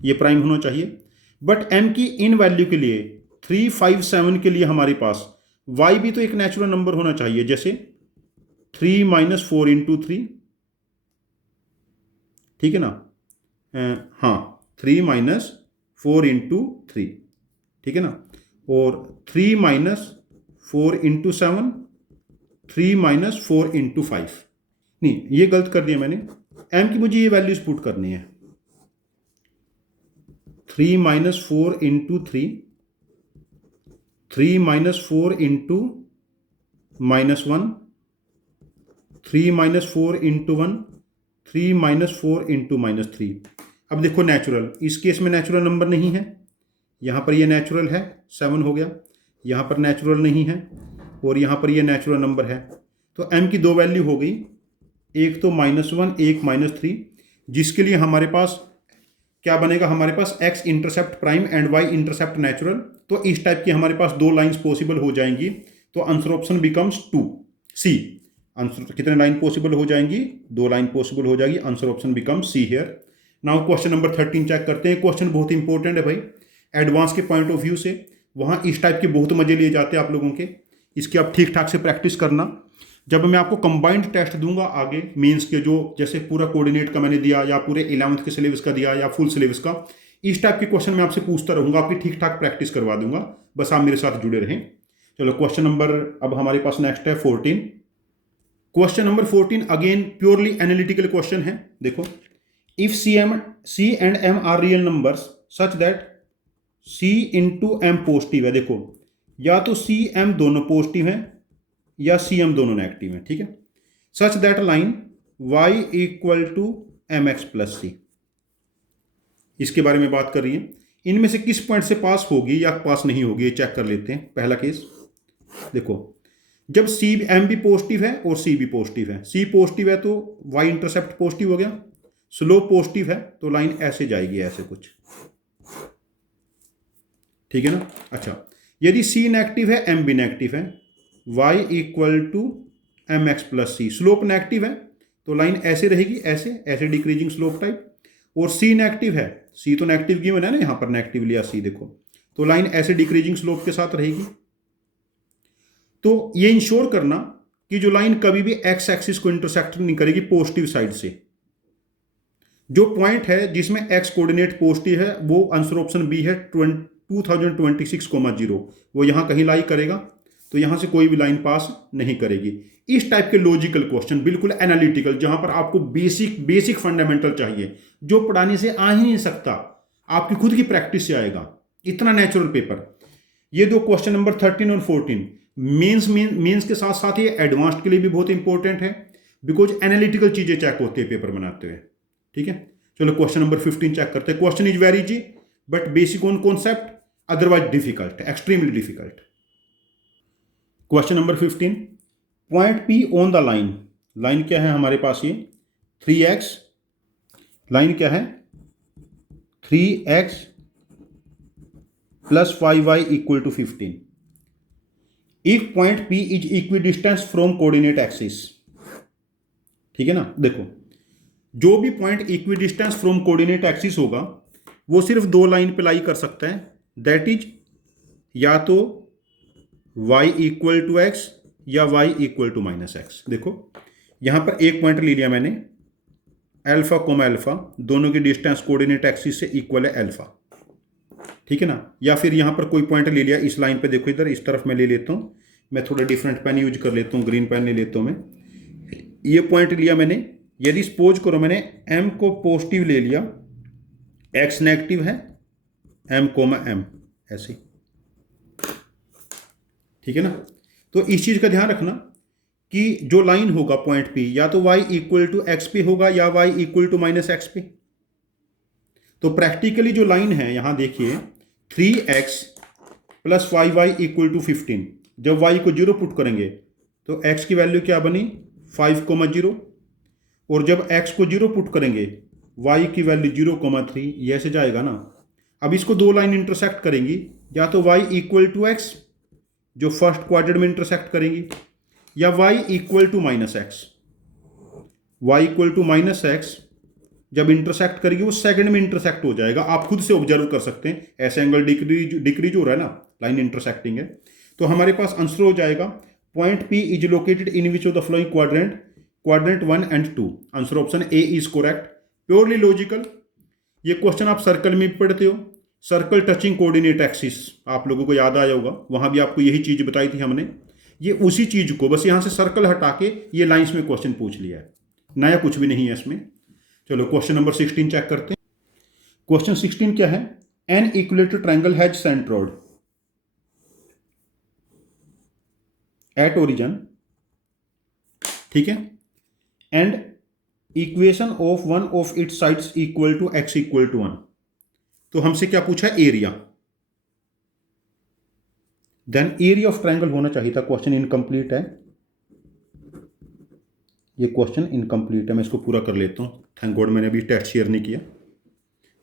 ये प्राइम होना चाहिए। बट m की इन वैल्यू के लिए 3, 5, 7 के लिए हमारे पास y भी तो एक नेचुरल नंबर होना चाहिए, जैसे 3 - 4 × 3, ठीक है ना। हाँ 3 - 4 × 3, ठीक है ना। और 3 - 4 × 7, 3 - 4 × 5, नहीं ये गलत कर दिया मैंने। m की मुझे ये वैल्यूज पुट करनी है, 3 - 4 × 3, 3 - 4 × -1, 3 - 4 × 1, 3 - 4 × -3। अब देखो नेचुरल, इस केस में नेचुरल नंबर नहीं है, यहाँ पर ये नेचुरल है 7 हो गया, यहाँ पर नेचुरल नहीं है और यहाँ पर ये नेचुरल नंबर है। तो m की दो वैल्यू हो गई, एक तो -1, एक -3, जिसके लिए हमारे पास क्या बनेगा? हमारे पास x intercept prime and y intercept natural. तो इस टाइप की हमारे पास दो लाइंस पॉसिबल हो जाएंगी। तो answer option becomes 2 c. Answer कितने लाइन पॉसिबल हो जाएंगी? 2 लाइन पॉसिबल हो जाएगी। Answer option becomes c here. Now question number 13 check करते हैं। क्वेश्चन बहुत इंपॉर्टेंट है भाई, एडवांस के पॉइंट ऑफ व्यू से। वहाँ इस टाइप के बहुत मजे लिए जाते हैं आप लोगों के, इसकी आप ठीक ठाक से प्रैक्टिस करना। जब मैं आपको कंबाइंड टेस्ट दूंगा आगे मेंस के, जो जैसे पूरा कोऑर्डिनेट का मैंने दिया या पूरे 11th के सिलेबस का दिया या फुल सिलेबस का, इस टाइप के क्वेश्चन मैं आपसे पूछता रहूंगा, आपकी ठीक ठाक प्रैक्टिस करवा दूंगा। बस आप मेरे साथ जुड़े रहें। चलो क्वेश्चन नंबर अब हमारे पास नेक्स्ट है 14। Question number 14 again purely analytical question है। देखो if c and m are real numbers such that c × m positive है। देखो या तो सी m दोनों पॉजिटिव हैं या सी m दोनों नेगेटिव हैं, ठीक है। सच that line y = mx + c, इसके बारे में बात कर रही है। इनमें से किस पॉइंट से पास होगी या पास नहीं होगी, ये चेक कर लेते हैं। पहला केस देखो, जब सी m भी पॉजिटिव है और c भी पॉजिटिव है। c पॉजिटिव है तो y इंटरसेप्ट पॉजिटिव हो गया, स्लोप पॉजिटिव है तो लाइन ऐसे जाएगी, ऐसे कुछ, ठीक है ना। अच्छा यदि c नेगेटिव है m भी नेगेटिव है, y = mx + c, slope negative है तो लाइन ऐसे रहेगी, ऐसे डिक्रीजिंग स्लोप टाइप। और c नेगेटिव है, c तो नेगेटिव गिवन है ना, यहाँ पर नेगेटिव लिया c, देखो तो लाइन ऐसे डिक्रीजिंग स्लोप के साथ रहेगी। तो ये इंश्योर करना कि जो लाइन कभी भी x एक्सिस को इंटरसेक्ट नहीं करेगी पॉजिटिव साइड से, जो पॉइंट है जिसमें एक्स कोऑर्डिनेट पॉजिटिव है वो आंसर ऑप्शन बी है 2026,0, वो यहाँ कहीं लाई करेगा, तो यहाँ से कोई भी लाइन पास नहीं करेगी। इस टाइप के लॉजिकल क्वेश्चन, बिल्कुल एनालिटिकल, जहाँ पर आपको बेसिक फंडामेंटल चाहिए, जो पढ़ाने से आ ही नहीं सकता, आपकी खुद की प्रैक्टिस से आएगा, इतना नेचुरल पेपर। ये दो क्वेश्चन नंबर 13 और 14 मेंस के साथ साथ ये एडवांस्ड के लिए भी बहुत इंपॉर्टेंट है, बिकॉज एनालिटिकल चीजें चेक होती है पेपर बनाते हुए। ठीक है, चलो क्वेश्चन नंबर 15 चेक करते हैं। Question is very easy but basic on concept, otherwise difficult, extremely difficult. Question number 15, point P on the line, line क्या है हमारे पास, ये 3x, लाइन क्या है 3x plus 5y equal to 15। If point P is equidistance from coordinate axis. ठीक है ना, देखो जो भी point equidistance from coordinate axis होगा वो सिर्फ दो लाइन पे लाई कर सकता है, दैट इज या तो y इक्वल टू एक्स या y equal to minus x. देखो यहां पर एक पॉइंट ले लिया मैंने, अल्फा कोमा अल्फा, दोनों की डिस्टेंस कोऑर्डिनेट एक्सिस से इक्वल है अल्फा। ठीक है ना, या फिर यहां पर कोई पॉइंट ले लिया इस लाइन पे, देखो इधर इस तरफ मैं ले लेता हूं, मैं थोड़ा डिफरेंट पेन यूज कर लेता हूं, ग्रीन पेन ले लेता हूं मैं। ये पॉइंट लिया मैंने, यदि सपोज करो मैंने m को पॉजिटिव ले लिया, x नेगेटिव है, m कोमा m ऐसे। ठीक है ना, तो इस चीज का ध्यान रखना कि जो लाइन होगा पॉइंट P या तो y इक्वल टू एक्स पे होगा या y equal to minus x पे। तो प्रैक्टिकली जो लाइन है यहां देखिए 3x plus 5y equal to 15, जब y को 0 पुट करेंगे तो x की वैल्यू क्या बनी 5,0, और जब x को 0 पुट करेंगे y की वैल्यू 0,3, ये ऐसे जाएगा ना। अब इसको दो लाइन इंटरसेक्ट करेंगी, या तो y इक्वल टू एक्स जो फर्स्ट क्वाड्रेंट में इंटरसेक्ट करेंगी, या y equal to minus x. y equal to minus x जब इंटरसेक्ट करेगी वो सेकंड में इंटरसेक्ट हो जाएगा, आप खुद से ऑब्जर्व कर सकते हैं, ऐसे एंगल डिक्रीज हो रहा है ना, लाइन इंटरसेक्टिंग है। तो हमारे पास आंसर हो जाएगा point P is located in which of the flowing quadrant 1 and 2। Answer option A is correct, purely logical. ये क्वेश्चन आप सर्कल में भी पढ़ते हो, सर्कल टचिंग कोऑर्डिनेट एक्सिस, आप लोगों को याद आया होगा, वहां भी आपको यही चीज बताई थी हमने। ये उसी चीज को बस यहां से सर्कल हटा के ये लाइंस में क्वेश्चन पूछ लिया है, नया कुछ भी नहीं है इसमें। चलो क्वेश्चन नंबर 16 चेक करते हैं। क्वेश्चन 16 क्या है, an equilateral triangle has centroid at origin, ठीक है, and equation of one of its sides equal to x equal to 1। तो हमसे क्या पूछा, area. Then area of triangle होना चाहिए था, क्वेश्चन इनकम्प्लीट है, ये क्वेश्चन इनकम्प्लीट है, मैं इसको पूरा कर लेता हूं, थैंक गॉड मैंने अभी टेक्स्ट शेयर नहीं किया।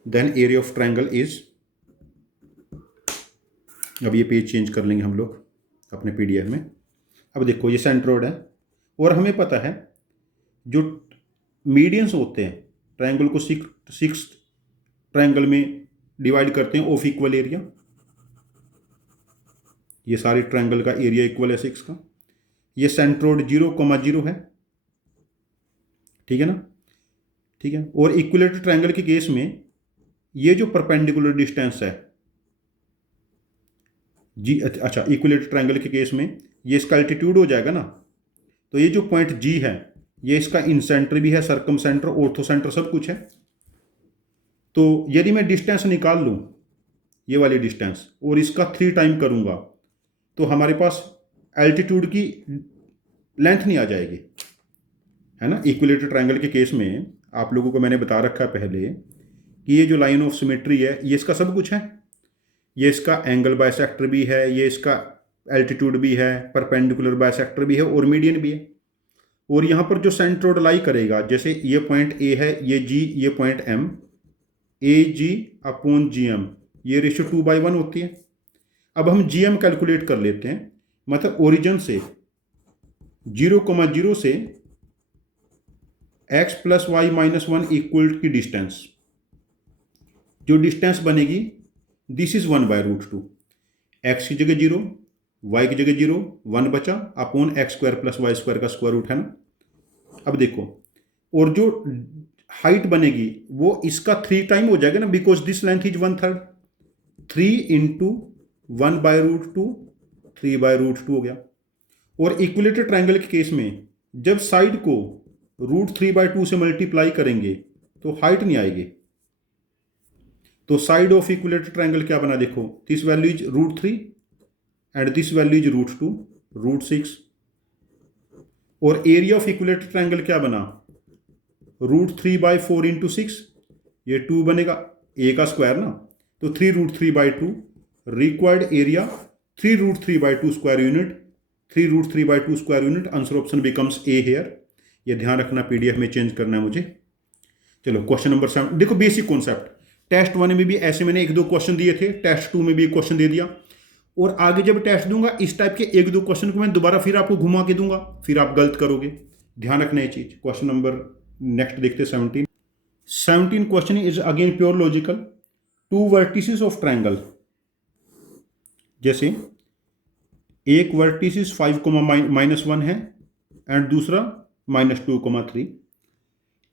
Then area of triangle is, अब ये पेज चेंज कर लेंगे हम लोग अपने पीडीएफ में। अब देखो ये सेंट्रोइड है, और हमें पता है जो मीडियंस होते हैं ट्रायंगल को 6 ट्रायंगल में डिवाइड करते हैं ऑफ इक्वल एरिया, ये सारे ट्रायंगल का एरिया इक्वल है 6 का। ये सेंट्रोइड 0,0 है, ठीक है ना, ठीक है। और इक्विलेटरल ट्रायंगल के केस में ये जो परपेंडिकुलर डिस्टेंस है जी, अच्छा इक्विलेटरल ट्रायंगल के केस में ये इसका एल्टीट्यूड हो जाएगा ना, तो ये जो पॉइंट G है ये इसका इन सेंटर भी है, सर्कम सेंटर, ऑर्थो सेंटर सब कुछ है। तो यदि मैं डिस्टेंस निकाल लूं, ये वाली डिस्टेंस, और इसका 3 टाइम करूंगा, तो हमारे पास एल्टीट्यूड की लेंथ नहीं आ जाएगी, है ना। इक्विलेटरल ट्रायंगल के केस में आप लोगों को मैंने बता रखा है पहले कि ये जो लाइन ऑफ सिमेट्री है ये इसका सब कुछ है, ये इसका एंगल बाइसेक्टर भी है, ये इसका एल्टीट्यूड भी है, परपेंडिकुलर बाइसेक्टर भी है, और मीडियन भी है। और यहाँ पर जो सेंट्रोइड लाई करेगा, जैसे ये पॉइंट ए है, ये G, ये point M, AG upon GM, ये रेशियो 2/1 होती है। अब हम GM कैलकुलेट कर लेते हैं, मतलब ओरिजिन से 0,0 से x plus y minus 1 equal की डिस्टेंस, जो डिस्टेंस बनेगी दिस इज 1/√2, x की जगह 0, y की जगह 0, 1 बचा, upon x² plus y square का स्क्वायर रूट है ना। अब देखो, और जो हाइट बनेगी वो इसका 3 टाइम हो जाएगा ना, because this length is 1/3, 3 into 1/√2, 3/√2 हो गया। और इक्विलेटरल ट्रायंगल के केस में जब साइड को √3/2 से मल्टीप्लाई करेंगे तो हाइट नहीं आएगी। तो साइड ऑफ इक्विलेटरल ट्रायंगल क्या बना, देखो this value is √3 and this value is √2, √6। और एरिया ऑफ इक्विलेटरल ट्रायंगल क्या बना, √3/4 इंटू 6, ये 2 बनेगा, ए का स्क्वायर ना, तो 3√3/2। Required area 3√3/2 square unit, 3√3/2 square unit. Answer option becomes a here. ये ध्यान रखना, पीडीएफ में चेंज करना है मुझे। चलो क्वेश्चन नंबर 7, देखो बेसिक कॉन्सेप्ट। टेस्ट 1 में भी ऐसे मैंने 1-2 क्वेश्चन दिए थे, टेस्ट 2 में भी एक क्वेश्चन दे दिया, और आगे जब टेस्ट दूंगा इस टाइप के 1-2 क्वेश्चन को मैं दोबारा फिर आपको घुमा के दूंगा, फिर आप गलत करोगे। ध्यान रखना ये चीज। क्वेश्चन नंबर नेक्स्ट देखते 17 question is again pure logical. 2 vertices of triangle, जैसे एक वर्टिसिस 5,-1 है एंड दूसरा -2,3।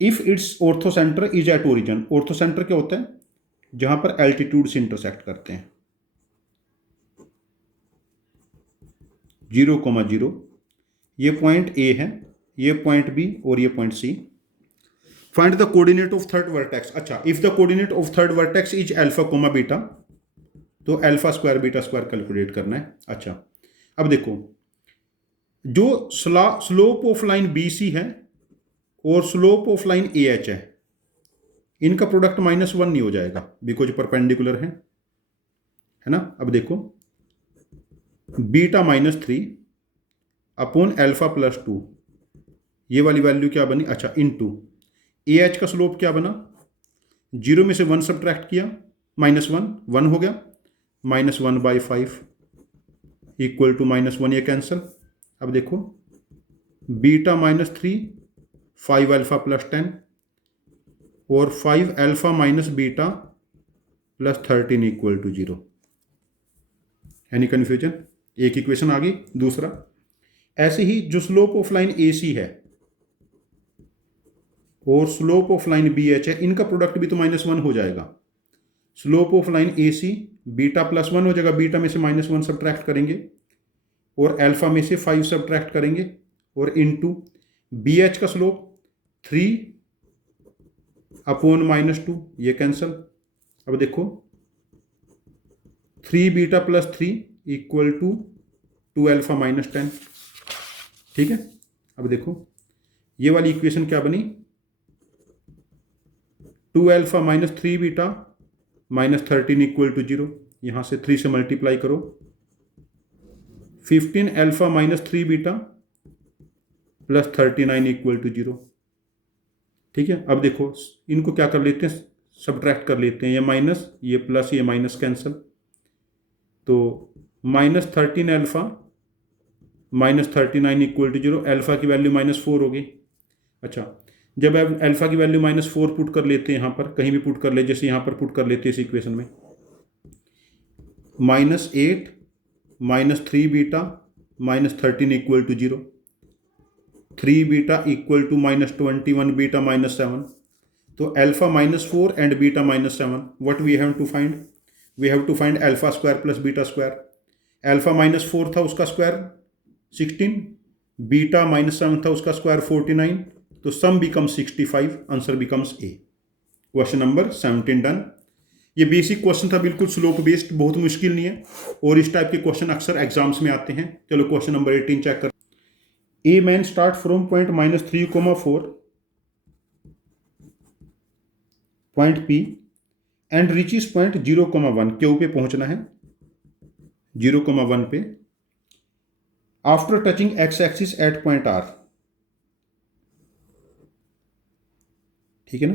If it's orthocentre is at origin, orthocentre क्या होता है, जहां पर एल्टीट्यूड से इंटरसेक्ट करते हैं, 0,0, ये पॉइंट ए है, ये पॉइंट बी और ये point C. Find the coordinate of third vertex. अच्छा, if the coordinate of third vertex is alpha, beta, तो alpha square beta square calculate करना है। अच्छा, अब देखो जो slope of line B C है और slope of line A H है, इनका प्रोडक्ट -1 नहीं हो जाएगा बिकॉज परपेंडिकुलर है ना। अब देखो बीटा -3 अपॉन अल्फा +2, ये वाली वैल्यू क्या बनी, अच्छा इनटू ए एच का स्लोप क्या बना, 0 में से 1 सब्ट्रैक्ट किया, -1 हो गया, -1/5 इक्वल टू -1, ये कैंसल। अब देखो बीटा -3 5 अल्फा +10 और 5 alpha minus beta +13 equal to 0। Any confusion? एक इक्वेशन आ गई। दूसरा, ऐसे ही जो slope of line a c है और slope of line b h है, इनका प्रोडक्ट भी तो -1 हो जाएगा। Slope of line a c beta +1 हो जाएगा, बीटा में से -1 सब्ट्रैक्ट करेंगे और अल्फा में से 5 सब्ट्रैक्ट करेंगे और इनटू बी एच का स्लोप 3 अपॉन -2, ये कैंसल। अब देखो 3 बीटा +3 इक्वल टू 2 अल्फा -10, ठीक है। अब देखो ये वाली इक्वेशन क्या बनी, 2 अल्फा -3 बीटा -13 इक्वल टू 0। यहां से 3 से मल्टीप्लाई करो, 15 अल्फा -3 बीटा +39 इक्वल टू 0, ठीक है। अब देखो इनको क्या कर लेते हैं, सब्ट्रैक्ट कर लेते हैं, ये माइनस ये प्लस ये माइनस कैंसल, तो -13 अल्फा -39 इक्वल टू 0, अल्फा की वैल्यू -4 हो गई। अच्छा, जब आप अल्फा की वैल्यू -4 पुट कर लेते हैं, यहाँ पर कहीं भी पुट कर ले, जैसे यहाँ पर पुट कर लेते हैं इस इक्वेशन में, -8 -3 beta -13 equal to 0, 3 beta equal to -21 beta -7, तो alpha -4 and beta -7, what we have to find, we have to find alpha square plus beta square. Alpha -4 था उसका स्क्वायर 16, बीटा -7 था उसका स्क्वायर 49, तो sum become 65, answer becomes A. Question number 17 done. ये basic question था, बिल्कुल slope based, बहुत मुश्किल नहीं है, और इस टाइप के क्वेश्चन अक्सर एग्जाम्स में आते हैं। चलो क्वेश्चन नंबर 18 चेक कर। A man start from point -3,4 point p and reaches point 0,1, q पे पहुंचना है, 0,1 पे, after touching x axis at point r, ठीक है ना।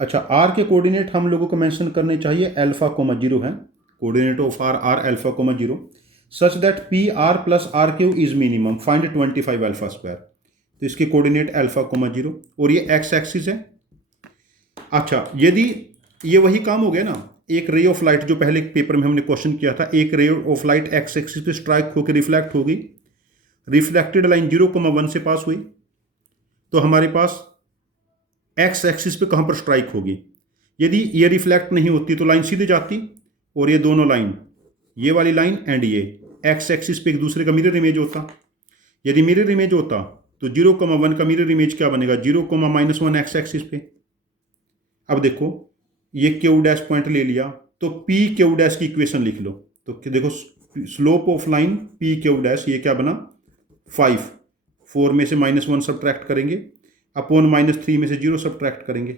अच्छा, आर के कोऑर्डिनेट हम लोगों को मेंशन करने चाहिए, अल्फा, 0 है, coordinate of r alpha, 0, such that p r plus r q is minimum, find 25 alpha square. तो इसके कोऑर्डिनेट अल्फा, 0 और ये एक्स एक्सिस है। अच्छा, यदि ये वही काम हो गया ना, एक रे ऑफ लाइट जो पहले पेपर में हमने क्वेश्चन किया था, एक ray of light x axis पे स्ट्राइक होकर रिफ्लेक्ट होगी, रिफ्लेक्टेड लाइन 0,1 से पास हुई, तो हमारे पास एक्स एक्सिस पे कहाँ पर स्ट्राइक होगी। यदि ये रिफ्लेक्ट नहीं होती तो लाइन सीधे जाती, और ये दोनों लाइन, ये वाली लाइन एंड ये एक्स एक्सिस पे एक दूसरे का मिरर इमेज होता। यदि मिरर इमेज होता तो 0,1 का मिरर इमेज क्या बनेगा, 0,-1 एक्स एक्सिस पे। अब देखो ये क्यू डैश पॉइंट ले लिया, तो पी क्यू डैश की इक्वेशन लिख लो। तो देखो slope of line P Q dash, ये क्या बना 5, 4 में से -1 सब्ट्रैक्ट करेंगे, अपॉन -3 में से 0 सब्ट्रैक्ट करेंगे,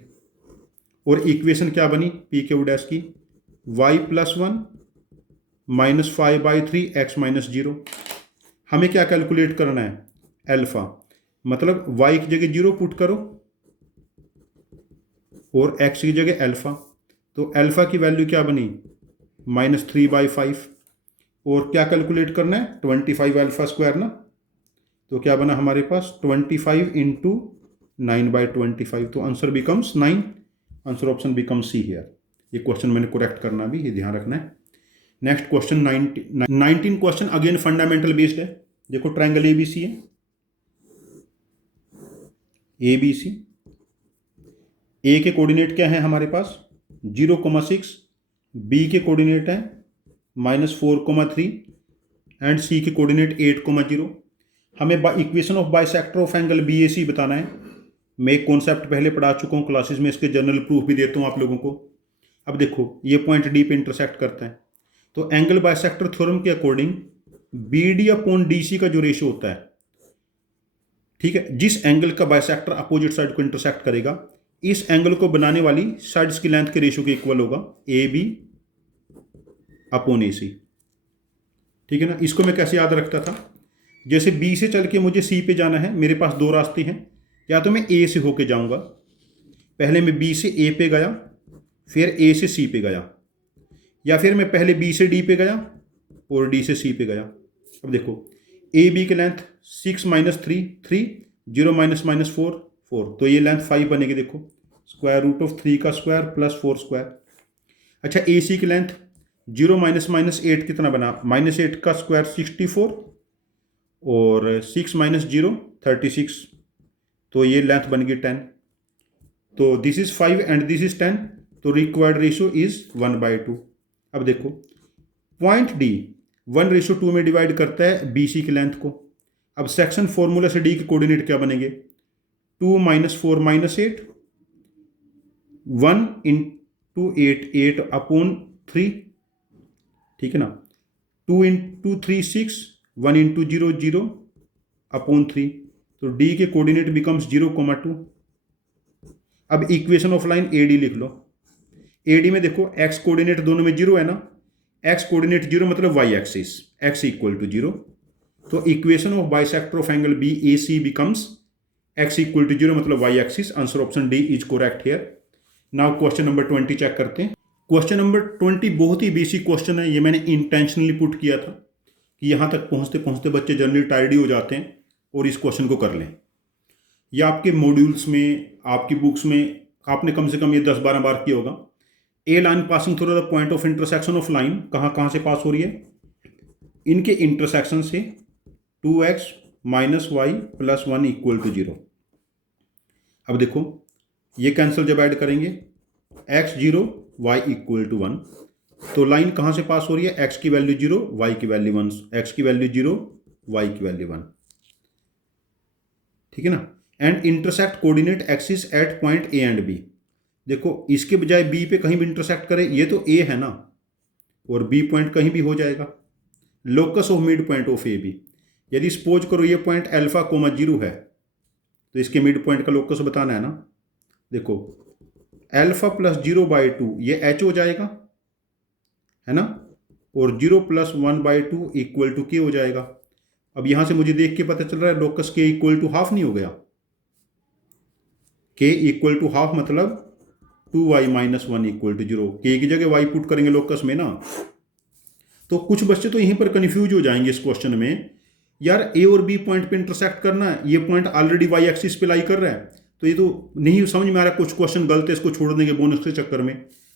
और इक्वेशन क्या बनी पी क्यू डैश की, y + 1 -5/3 x - 0। हमें क्या कैलकुलेट करना है, अल्फा, मतलब y की जगह 0 पुट करो और x की जगह अल्फा। तो अल्फा की वैल्यू क्या बनी -3/5, और क्या कैलकुलेट करना है 25 अल्फा स्क्वायर ना, तो क्या बना हमारे पास 25 × 9/25, तो answer becomes 9। Answer option become see here. ये क्वेश्चन मैंने करेक्ट करना भी, ये ध्यान रखना है। Next question 19 question again fundamental based है। देखो ट्रायंगल एबीसी है, एबीसी, ए के कोऑर्डिनेट क्या है हमारे पास 0,6, बी के कोऑर्डिनेट है -4,3 एंड सी के कोऑर्डिनेट 8,0। हमें equation of bisector of angle BAC बताना है। मैं एक कॉन्सेप्ट पहले पढ़ा चुका हूँ क्लासेस में, इसके जनरल प्रूफ भी देता हूँ आप लोगों को। अब देखो ये पॉइंट डी पे इंटरसेक्ट करता है, तो एंगल बाइसेक्टर थ्योरम के अकॉर्डिंग BD अपॉन DC का जो रेशियो होता है, ठीक है, जिस एंगल का बाइसेक्टर अपोजिट साइड को इंटरसेक्ट करेगा, इस एंगल को बनाने वाली साइड्स की लेंथ के रेशियो के इक्वल होगा AB अपॉन AC। ठीक है ना। इसको मैं कैसे याद रखता था, जैसे B से चल के मुझे C पे जाना है, मेरे पास दो रास्ते हैं, या तो मैं A से होके जाऊंगा, पहले मैं B से A पे गया, फिर A से C पे गया, या फिर मैं पहले B से D पे गया और D से C पे गया। अब देखो AB की लेंथ 6 - 3 3, 0 - 4 4, तो ये लेंथ 5 बनेगी। देखो √3 का स्क्वायर प्लस 4 स्क्वायर। अच्छा AC की लेंथ 0 - 8 कितना बना, -8 का स्क्वायर 64 और 6 - 0 36, तो ये लेंथ बन गई 10। तो this is 5 and this is 10, तो रिक्वायर्ड रेशियो इज 1/2। अब देखो पॉइंट डी 1:2 में डिवाइड करता है BC की लेंथ को। अब सेक्शन फॉर्मूला से D के कोऑर्डिनेट क्या बनेंगे, 2 - 4 - 8, 1 × 8 8 अपॉन 3, ठीक है ना, 2 × 3 6, 1 × 0 0 अपॉन 3, तो D के कोऑर्डिनेट बिकम्स 0,2। अब इक्वेशन ऑफ लाइन AD लिख लो। AD में देखो x कोऑर्डिनेट दोनों में 0 है ना, x कोऑर्डिनेट 0 मतलब y एक्सिस, x = 0, तो equation of bisector of angle BAC becomes x = 0 मतलब y axis. Answer option d is correct here. Now question number 20 check करते हैं। क्वेश्चन नंबर 20 बहुत ही बेसिक क्वेश्चन है, ये मैंने इंटेंशनली पुट किया था कि यहाँ तक पहुँचते पहुँचते बच्चे जनरली टायर्ड ही हो जाते हैं और इस क्वेश्चन को कर लें। या आपके मॉड्यूल्स में, आपकी बुक्स में आपने कम से कम ये 10-12 बार किया होगा। A line passing through the point of intersection of line, कहाँ कहाँ से पास हो रही है, इनके इंटरसेक्शन से 2x - y + 1 = 0। अब देखो ये कैंसिल जब ऐड करेंगे, x 0 y = 1, तो लाइन कहाँ से पास हो रही है, x की वैल्यू 0 y की वैल्यू 1, x की वैल्यू 0 y की वैल्यू 1, ठीक है ना। And intersect coordinate axis at point A and B। देखो इसके बजाय B पे कहीं भी इंटरसेक्ट करे, ये तो A है ना, और B पॉइंट कहीं भी हो जाएगा। Locus of mid point of AB, यदि सपोज करो ये पॉइंट अल्फा, 0 है, तो इसके मिड पॉइंट का लोकस बताना है ना। देखो अल्फा + 0/2 ये h हो जाएगा, है ना, और 0 + 1/2 = k हो जाएगा। अब यहां से मुझे देख के पता चल रहा है लोकस k = ½ नहीं हो गया, k = ½ मतलब 2y - 1 = 0, k की जगह y पुट करेंगे लोकस में ना। तो कुछ बच्चे तो यहीं पर कंफ्यूज हो जाएंगे इस क्वेश्चन में, यार A और B पॉइंट पे इंटरसेक्ट करना है, ये पॉइंट ऑलरेडी y एक्सिस पे लाई कर रहा है, तो ये तो नहीं समझ में आ रहा, कुछ क्वेश्चन गलत है, इसको छोड़ देंगे बोनस के चक्कर में।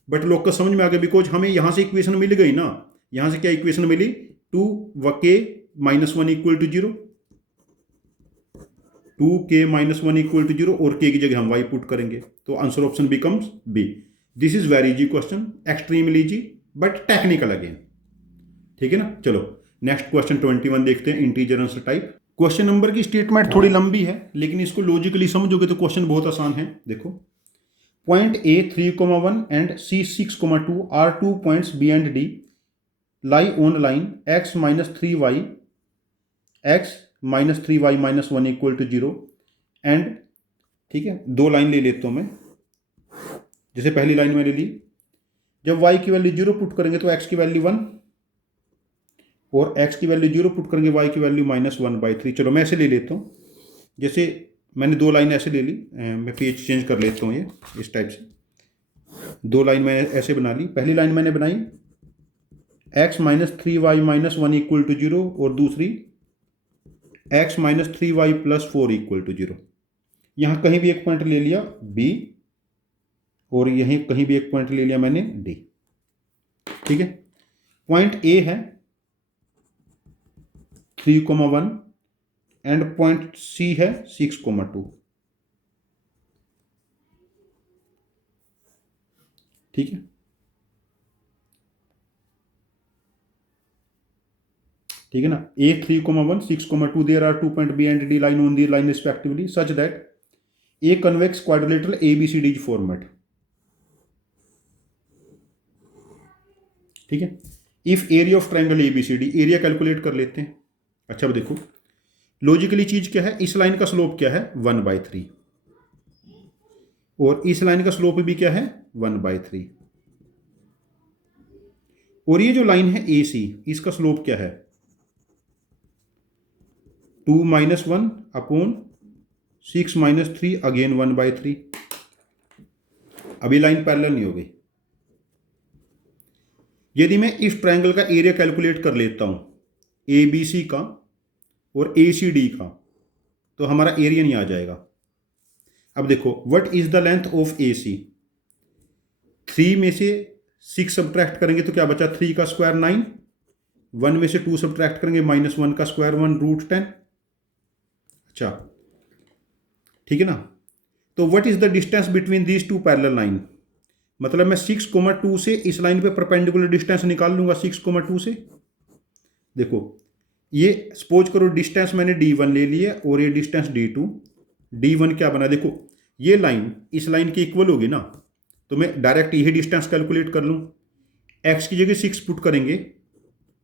बट लोकस समझ में आ गया, बिकॉज हमें यहाँ से इक्वेशन मिल गई ना। यहाँ से क्या equation milli, 2k - 1 = 0, 2k-1 equal to 0 और k की जगह हम y पुट करेंगे, तो answer option becomes b. This is very easy question, extremely easy but technical again. ठीक है ना। चलो नेक्स्ट क्वेश्चन 21 देखते हैं, integer answer type. Question number की स्टेटमेंट थोड़ी लंबी है, लेकिन इसको लॉजिकली समझोगे तो क्वेश्चन बहुत आसान है। देखो, point A 3,1 and C 6,2 are 2 points B and D lie on line x minus 3y minus 1 equal to 0 and, ठीक है, दो लाइन ले लेता हूं मैं। जैसे पहली लाइन मैंने ली, जब y की वैल्यू 0 पुट करेंगे तो x की वैल्यू 1 और x की वैल्यू 0 पुट करेंगे y की वैल्यू -1/3। चलो मैं ऐसे ले लेता हूँ, जैसे मैंने दो लाइन ऐसे ले ली, मैं पेज चेंज कर लेता हूँ, ये इस टाइप से दो लाइन मैंने ऐसे बना ली। पहली लाइन मैंने बनाई x minus 3y minus 1 equal to 0 और दूसरी x minus 3y plus 4 equal to 0। यहाँ कहीं भी एक पॉइंट ले लिया b और यहीं कहीं भी एक पॉइंट ले लिया मैंने d। ठीक है, पॉइंट a है 3,1 एंड पॉइंट C है 6,2। ठीक है, ठीक है ना। A 3,1 6,2 there are 2 point B and D line on the line respectively such that A convex quadrilateral ABCD format. ठीक है, if area of triangle ABCD, area calculate कर लेते हैं। अच्छा, अब देखो लॉजिकली चीज क्या है, इस लाइन का स्लोप क्या है 1/3 और इस लाइन का स्लोप भी क्या है 1/3, और ये जो लाइन है AC इसका स्लोप क्या है 2 - 1 अपॉन 6 - 3 अगेन 1/3। अभी लाइन पैरेलल नहीं हो गई। यदि मैं इस ट्रायंगल का एरिया कैलकुलेट कर लेता हूं ABC का और ACD का, तो हमारा एरिया नहीं आ जाएगा। अब देखो, what is the length of AC, 3 में से 6 सब्ट्रैक्ट करेंगे तो क्या बचा, 3 का स्क्वायर 9, 1 में से 2 सब्ट्रैक्ट करेंगे -1 का स्क्वायर 1 √10। अच्छा, ठीक है ना। तो what is the distance between these two parallel line, मतलब मैं 6,2 से इस लाइन पे परपेंडिकुलर डिस्टेंस निकाल लूंगा 6,2 से। देखो, ये सपोज करो डिस्टेंस मैंने D1 ले लिया और ये डिस्टेंस D2। D1 क्या बना, देखो ये लाइन इस लाइन के इक्वल होगी ना, तो मैं डायरेक्ट यही डिस्टेंस कैलकुलेट कर लूँ। x की जगह 6 पुट करेंगे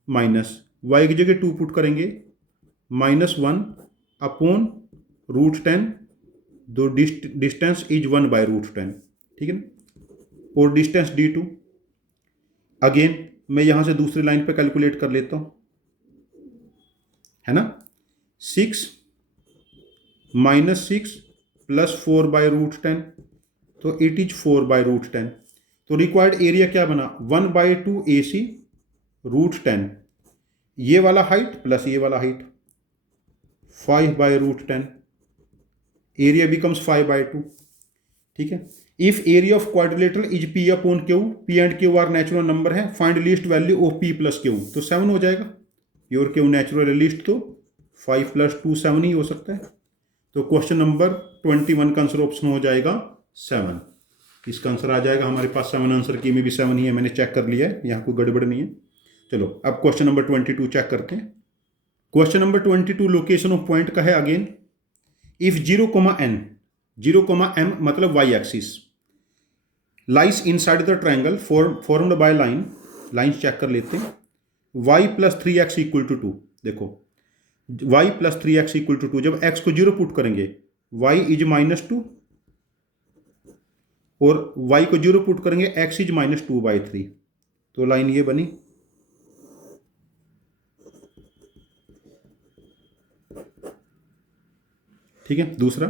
माइनस, y की जगह 2 पुट करेंगे -1 अपॉन √10, दो डिस्टेंस इज 1/√10। ठीक है ना, और डिस्टेंस D2 अगेन मैं यहां से दूसरी लाइन पे कैलकुलेट कर लेता हूं, है ना। 6 - 6 प्लस 4/√10, तो इट इज 4/√10। तो रिक्वायर्ड एरिया क्या बना 1/2 AC √10, ये वाला हाइट प्लस ये वाला हाइट 5/√10, एरिया बिकम्स 5/2। ठीक है, if area of quadrilateral is P upon Q, P and Q are natural number है, find least value of P plus Q, तो 7 हो जाएगा। P और Q नेचुरल है लीस्ट, तो 5 + 2 7 ही हो सकता है। तो क्वेश्चन नंबर 21 का आंसर ऑप्शन हो जाएगा 7। इसका आंसर आ जाएगा हमारे पास 7, आंसर की में भी 7 ही है, मैंने चेक कर लिया है, यहाँ कोई गड़बड़ नहीं है। चलो अब क्वेश्चन नंबर 22 चेक करते हैं। Question number 22 location of point का है अगेन। इफ 0,n 0,m मतलब y axis lies inside the triangle formed by line check कर लेते हैं। y + 3x = 2। देखो y + 3x = 2, जब x को 0 पुट करेंगे y इज -2 और y को 0 पुट करेंगे x इज -2/3, तो लाइन ये बनी। ठीक है, दूसरा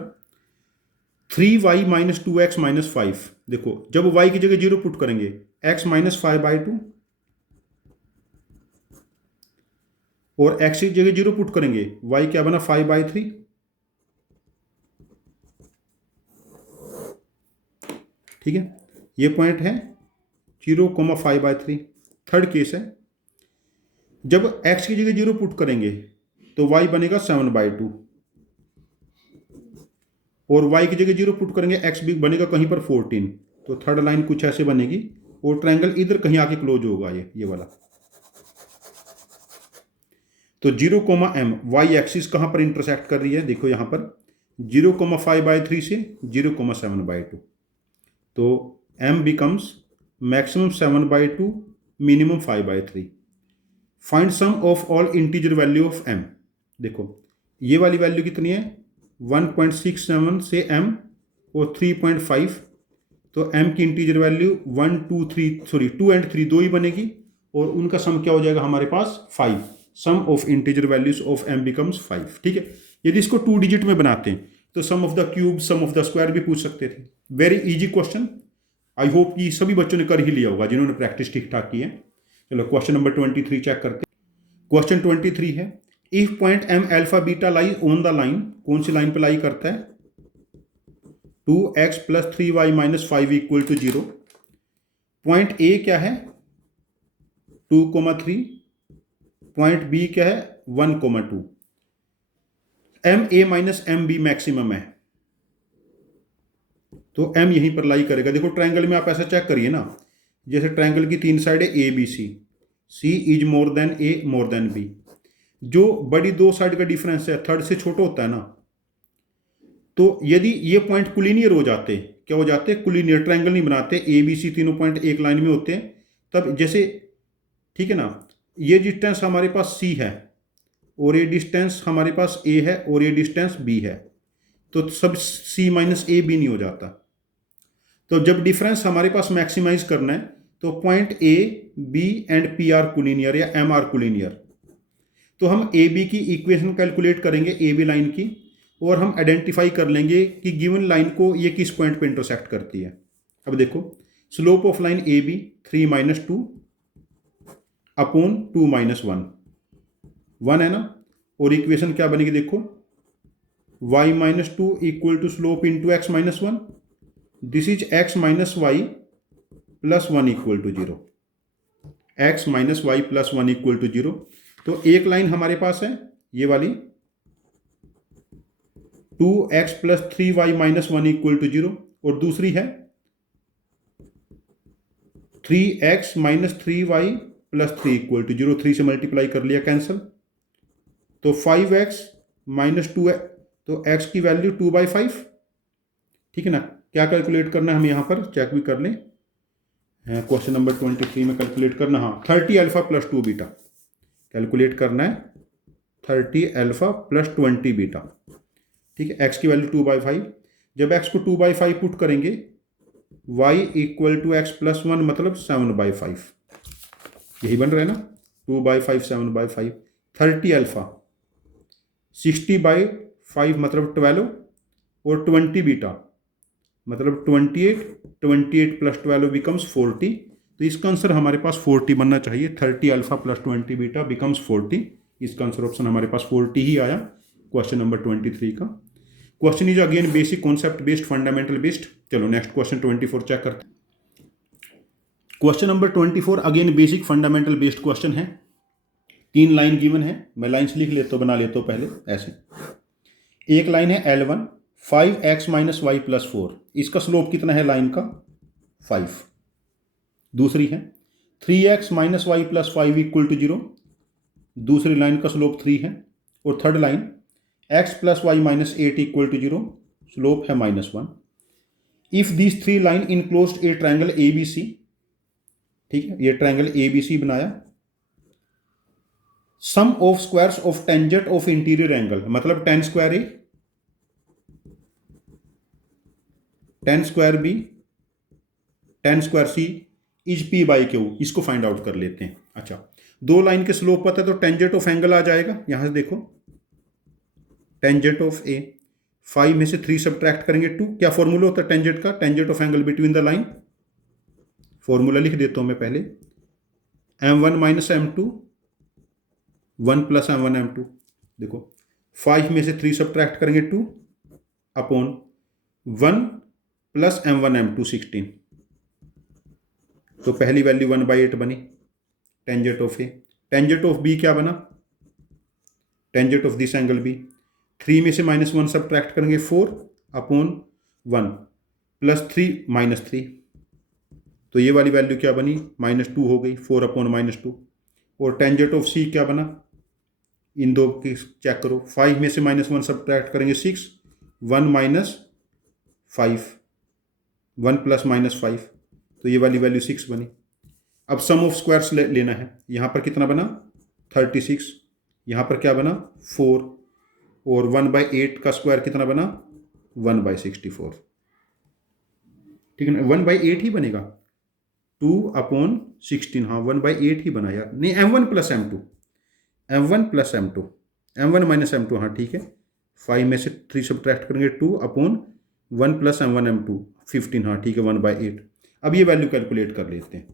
3y - 2x - 5। देखो जब y की जगह 0 पुट करेंगे x -5/2 और x की जगह 0 पुट करेंगे y क्या बना 5/3। ठीक है, ये पॉइंट है 0,5/3। थर्ड केस है, जब x की जगह 0 पुट करेंगे तो y बनेगा 7/2 और y की जगह 0 पुट करेंगे, x भी बनेगा कहीं पर 14, तो थर्ड लाइन कुछ ऐसे बनेगी और ट्रायंगल इधर कहीं आके क्लोज होगा ये वाला। तो 0, m y एक्सिस कहाँ पर इंटरसेक्ट कर रही है, देखो यहाँ पर 0,5/3 से 0,7/2, तो m becomes maximum 7/2, minimum 5/3। Find sum of all integer value of m। देखो ये वाली वैल्यू कितनी है, 1.67 से m और 3.5, तो m की इंटीजर वैल्यू 2 एंड 3 दो ही बनेगी और उनका सम क्या हो जाएगा हमारे पास 5। Sum of integer values of m becomes 5। ठीक है, यदि इसको 2 डिजिट में बनाते हैं तो sum of the cube, sum of the square भी पूछ सकते थे। Very easy question, I hope कि सभी बच्चों ने कर ही लिया होगा जिन्होंने प्रैक्टिस ठीक ठाक की है। चलो क्वेश्चन नंबर 23 चेक करते हैं। क्वेश्चन 23 है, if point m alpha beta lie on the line, कौन सी लाइन पे लाई करता है, 2x + 3y - 5 = 0। पॉइंट a क्या है 2,3, पॉइंट बी क्या है 1,2। M a minus m b maximum है, तो एम यहीं पर लाई करेगा। देखो ट्रायंगल में आप ऐसा चेक करिए ना, जैसे ट्रायंगल की 3 साइड है a b c, c is more than a more than b. जो बड़ी 2 साइड का डिफरेंस है थर्ड से छोटा होता है ना, तो यदि ये पॉइंट कुलिनियर हो जाते, क्या हो जाते, कुलिनियर, ट्रायंगल नहीं बनाते, ए बी सी तीनों पॉइंट एक लाइन में होते हैं, तब जैसे, ठीक है ना, ये डिस्टेंस हमारे पास सी है और ये डिस्टेंस हमारे पास ए है और ये डिस्टेंस बी है, तो सब सी माइनस ए बी नहीं हो जाता। तो जब डिफरेंस हमारे पास मैक्सिमाइज करना है तो point A B and P are collinear या एम आर कुलिनियर, तो हम ए बी की इक्वेशन कैलकुलेट करेंगे ए बी लाइन की, और हम आइडेंटिफाई कर लेंगे कि गिवन लाइन को ये किस पॉइंट पे इंटरसेक्ट करती है। अब देखो slope of line A b 3 - 2 upon 2 - 1, 1 है ना, और इक्वेशन क्या बनेगी देखो, y - 2 = slope into x - 1, this is x - y + 1 = 0, x - y + 1 = 0। तो एक लाइन हमारे पास है ये वाली 2x + 3y - 1 = 0, और दूसरी है 3x - 3y + 3 = 0, 3 से मल्टीप्लाई कर लिया, कैंसिल, तो 5x - 2, तो x की वैल्यू 2/5। ठीक है ना, क्या कैलकुलेट करना है हम यहाँ पर चेक भी कर लें, क्वेश्चन नंबर 23 में कैलकुलेट करना, हाँ 30 अल्फा + 2 बीटा कैलकुलेट करना है, 30 अल्फा + 20 बीटा। ठीक है, x की वैल्यू 2/5, जब x को 2/5 पुट करेंगे y = x + 1 मतलब 7/5, यही बन रहा है ना, 2/5 7/5, 30 अल्फा 60/5 मतलब 12, और 20 बीटा मतलब 28, 28 + 12 बिकम्स 40, तो इसका आंसर हमारे पास 40 बनना चाहिए, 30 अल्फा + 20 बीटा बिकम्स 40। इसका आंसर ऑप्शन हमारे पास 40 ही आया क्वेश्चन नंबर 23 का। Question is again basic concept based, fundamental based. चलो नेक्स्ट क्वेश्चन 24 चेक करते हैं। Question number 24 again basic fundamental based question है। 3 लाइन गिवन है, मैं लाइन्स लिख लेता हूँ, बना लेता हूँ पहले ऐसे। एक लाइन है L1 5x - y + 4, इसका स्लोप कितना है लाइन का 5। दूसरी है 3x - y + 5 = 0, दूसरी लाइन का स्लोप 3 है। और third line x + y - 8 = 0, slope है -1। If this 3 line enclosed a triangle ABC, ठीक है, ये ट्रायंगल ABC बनाया, sum of squares of tangent of interior angle, मतलब 10 square A 10 square B 10 square C is P/Q, इसको find out कर लेते हैं। अच्छा, दो लाइन के स्लोप पता है तो टेंजेंट ऑफ एंगल आ जाएगा, यहां से देखो टेंजेंट ऑफ A, 5 में से 3 सब्ट्रैक्ट करेंगे 2, क्या फॉर्मूला होता है टेंजेंट का, tangent of angle between the line, formula लिख देता हूं मैं पहले, m1 - m2 1 + m1 m2। देखो 5 में से 3 सब्ट्रैक्ट करेंगे 2 अपॉन 1 + m1 m2 16, तो पहली वैल्यू 1/8 बनी tangent of a. Tangent of b क्या बना, tangent of this angle b, 3 में से -1 सब्ट्रैक्ट करेंगे 4, अपॉन 1 प्लस 3 माइनस 3, तो ये वाली वैल्यू क्या बनी, -2 हो गई, 4 अपॉन -2। और टेंजेंट ऑफ सी क्या बना, इन दो की चेक करो, 5 में से -1 सब्ट्रैक्ट करेंगे 6, 1 माइनस 5, 1 प्लस -5, तो ये वाली वैल्यू 6 बनी। अब सम ऑफ स्क्वायर्स लेना है, यहाँ पर कितना बना 36, यहाँ पर क्या बना 4, और 1/8 का स्क्वायर कितना बना 1/64, ठीक है ना, 1/8 ही बनेगा, 2/16, हाँ 1/8 ही बना यार, नहीं m1 plus m2, m1 plus m2, m1 minus m2, हाँ ठीक है, 5 में से 3 सब्ट्रैक्ट करेंगे 2/1 प्लस m1 m2 15, हाँ ठीक है 1/8। अब ये वैल्यू कैलकुलेट कर लेते हैं,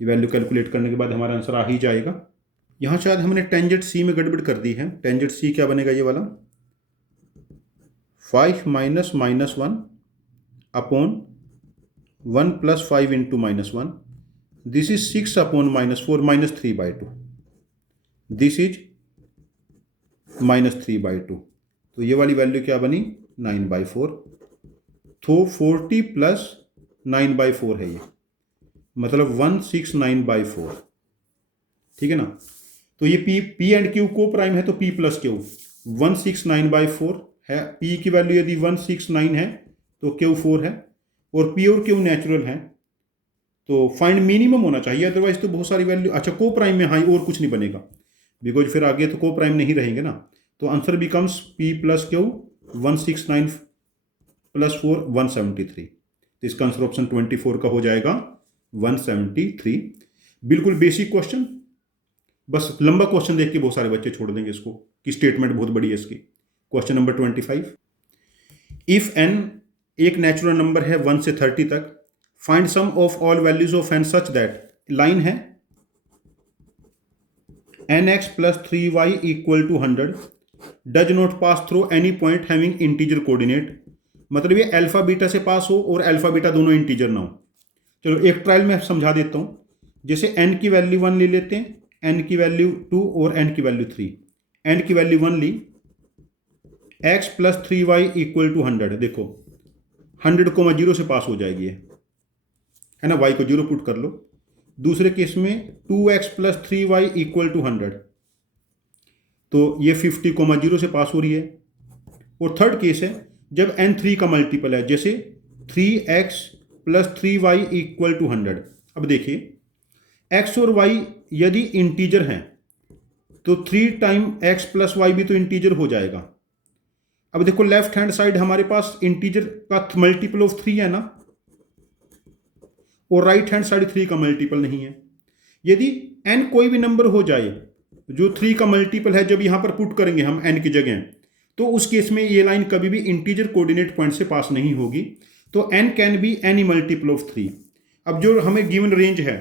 ये वैल्यू कैलकुलेट करने के बाद हमारा आंसर आ ही जाएगा। यहाँ शायद हमने टेंजेंट सी में गड़बड़ कर दी है, टेंजेंट सी क्या बनेगा ये वाला, 5 minus -1 upon 1 plus 5 into -1, this is 6 upon -4 -3/2, this is -3/2, तो ये वाली वैल्यू क्या बनी 9/4, तो 40 प्लस 9/4 है ये, मतलब 169/4, ठीक है ना। तो ये P एंड Q को प्राइम है तो P प्लस Q 169/4 है, P की वैल्यू यदि 169 है तो Q 4 है, और P और Q नेचुरल है, तो फाइंड मिनिमम होना चाहिए, अदरवाइज तो बहुत सारी वैल्यू, अच्छा को प्राइम में हाँ और कुछ नहीं बनेगा, बिकॉज फिर आगे तो को प्राइम नहीं रहेंगे ना, तो answer becomes P plus Q 169 plus 4 173, तो इसका आंसर ऑप्शन 24 का हो जाएगा 173। बिल्कुल बेसिक क्वेश्चन, बस लंबा क्वेश्चन देख के बहुत सारे बच्चे छोड़ देंगे इसको कि स्टेटमेंट बहुत बड़ी है इसकी। क्वेश्चन नंबर 25, इफ n एक नेचुरल नंबर है 1 से 30 तक, find sum of all values of n such that, line है nx plus 3y equal to 100 does not pass through any point having integer coordinate, मतलब ये अल्फा बीटा से pass हो और अल्फा बीटा दोनों इंटीजर ना हो। चलो एक ट्रायल में समझा देता हूं, जैसे n की वैल्यू 1 ले लेते हैं, n की वैल्यू 2 और n की वैल्यू 3, n की वैल्यू 1 ली, x plus 3y equal to 100, देखो 100,0 से पास हो जाएगी है ना, y को 0 पुट कर लो। दूसरे केस में 2x plus 3y equal to 100, तो ये 50,0 से पास हो रही है। और थर्ड केस है जब n 3 का मल्टीपल है, जैसे 3x plus 3y equal to 100। अब देखिए x और y यदि इंटीजर हैं तो 3 टाइम x प्लस वाई भी तो इंटीजर हो जाएगा। अब देखो लेफ्ट हैंड साइड हमारे पास इंटीजर का मल्टीपल ऑफ 3 है ना, और राइट हैंड साइड 3 का मल्टीपल नहीं है। यदि n कोई भी नंबर हो जाए जो 3 का मल्टीपल है, जब यहां पर पुट करेंगे हम n की जगह, तो उस केस में ये लाइन कभी भी इंटीजर कोऑर्डिनेट पॉइंट से पास नहीं होगी, तो n can be any multiple of 3। अब जो हमें गिवन रेंज है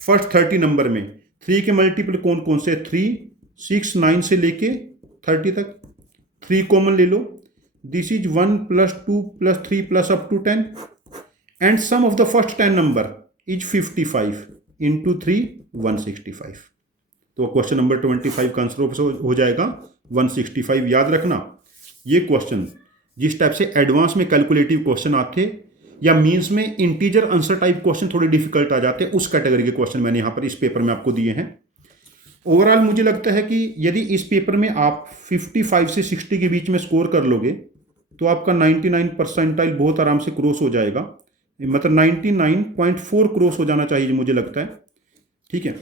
फर्स्ट 30 नंबर में 3 के मल्टीपल कौन कौन से, 3, 6, 9 से लेके 30 तक, 3 कॉमन ले लो, this is 1 plus 2 plus 3 plus up to 10, and sum of the first 10 number is 55 into 3 165। तो क्वेश्चन नंबर 25 का आंसर हो जाएगा 165। याद रखना ये क्वेश्चन जिस टाइप से एडवांस में कैलकुलेटिव क्वेश्चन आते या मीन्स में इंटीजर आंसर टाइप क्वेश्चन थोड़े डिफिकल्ट आ जाते हैं, उस कैटेगरी के क्वेश्चन मैंने यहाँ पर इस पेपर में आपको दिए हैं। ओवरऑल मुझे लगता है कि यदि इस पेपर में आप 55 से 60 के बीच में स्कोर कर लोगे तो आपका 99 परसेंटाइल बहुत आराम से क्रॉस हो जाएगा, मतलब 99.4 क्रॉस हो जाना चाहिए मुझे लगता है, ठीक है।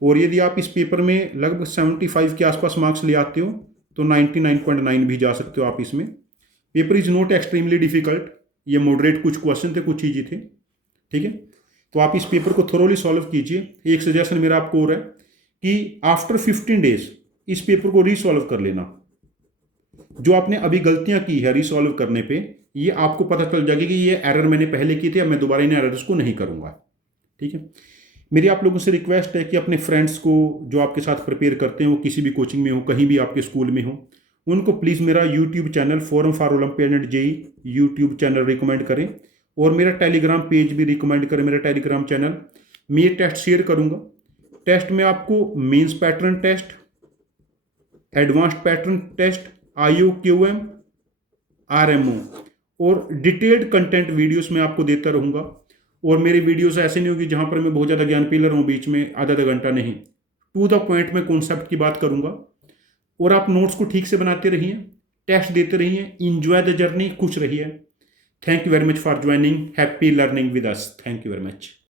और यदि आप इस पेपर में लगभग 75 के आसपास मार्क्स ले आते हो तो 99.9 भी जा सकते हो आप इसमें। Paper is not extremely difficult, ये मॉडरेट कुछ क्वेश्चन थे, कुछ ईजी थे, ठीक है। तो आप इस पेपर को थोरोली सॉल्व कीजिए। एक सजेशन मेरा आपको और है कि आफ्टर 15 डेज इस पेपर को रीसॉल्व कर लेना। जो आपने अभी गलतियां की है रीसॉल्व करने पे, ये आपको पता चल जाएगी कि ये एरर मैंने पहले की थी, अब मैं दोबारा इन एरर्स को नहीं करूंगा, ठीक है। मेरी आप लोगों से रिक्वेस्ट है कि अपने फ्रेंड्स को जो आपके साथ प्रिपेयर करते हैं, वो किसी भी कोचिंग में हो, कहीं भी आपके स्कूल में हो, उनको प्लीज़ मेरा YouTube channel forum for olympiad and JEE YouTube channel recommend करें, और मेरा टेलीग्राम पेज भी रिकमेंड करें, मेरा टेलीग्राम चैनल। मैं ये टेस्ट शेयर करूंगा। टेस्ट में आपको mains pattern test, advanced pattern test, IOQM, RMO और डिटेल्ड कंटेंट वीडियोस मैं आपको देता रहूँगा। और मेरी वीडियोस ऐसे नहीं होगी जहाँ पर मैं बहुत ज़्यादा ज्ञान पिलर हूँ बीच में आधा आधा घंटा, नहीं, टू द पॉइंट में कॉन्सेप्ट की बात करूँगा। और आप नोट्स को ठीक से बनाते रहिए, टेस्ट देते रहिए, इंजॉय द जर्नी, खुश रहिए। Thank you very much for joining, happy learning with us. Thank you very much.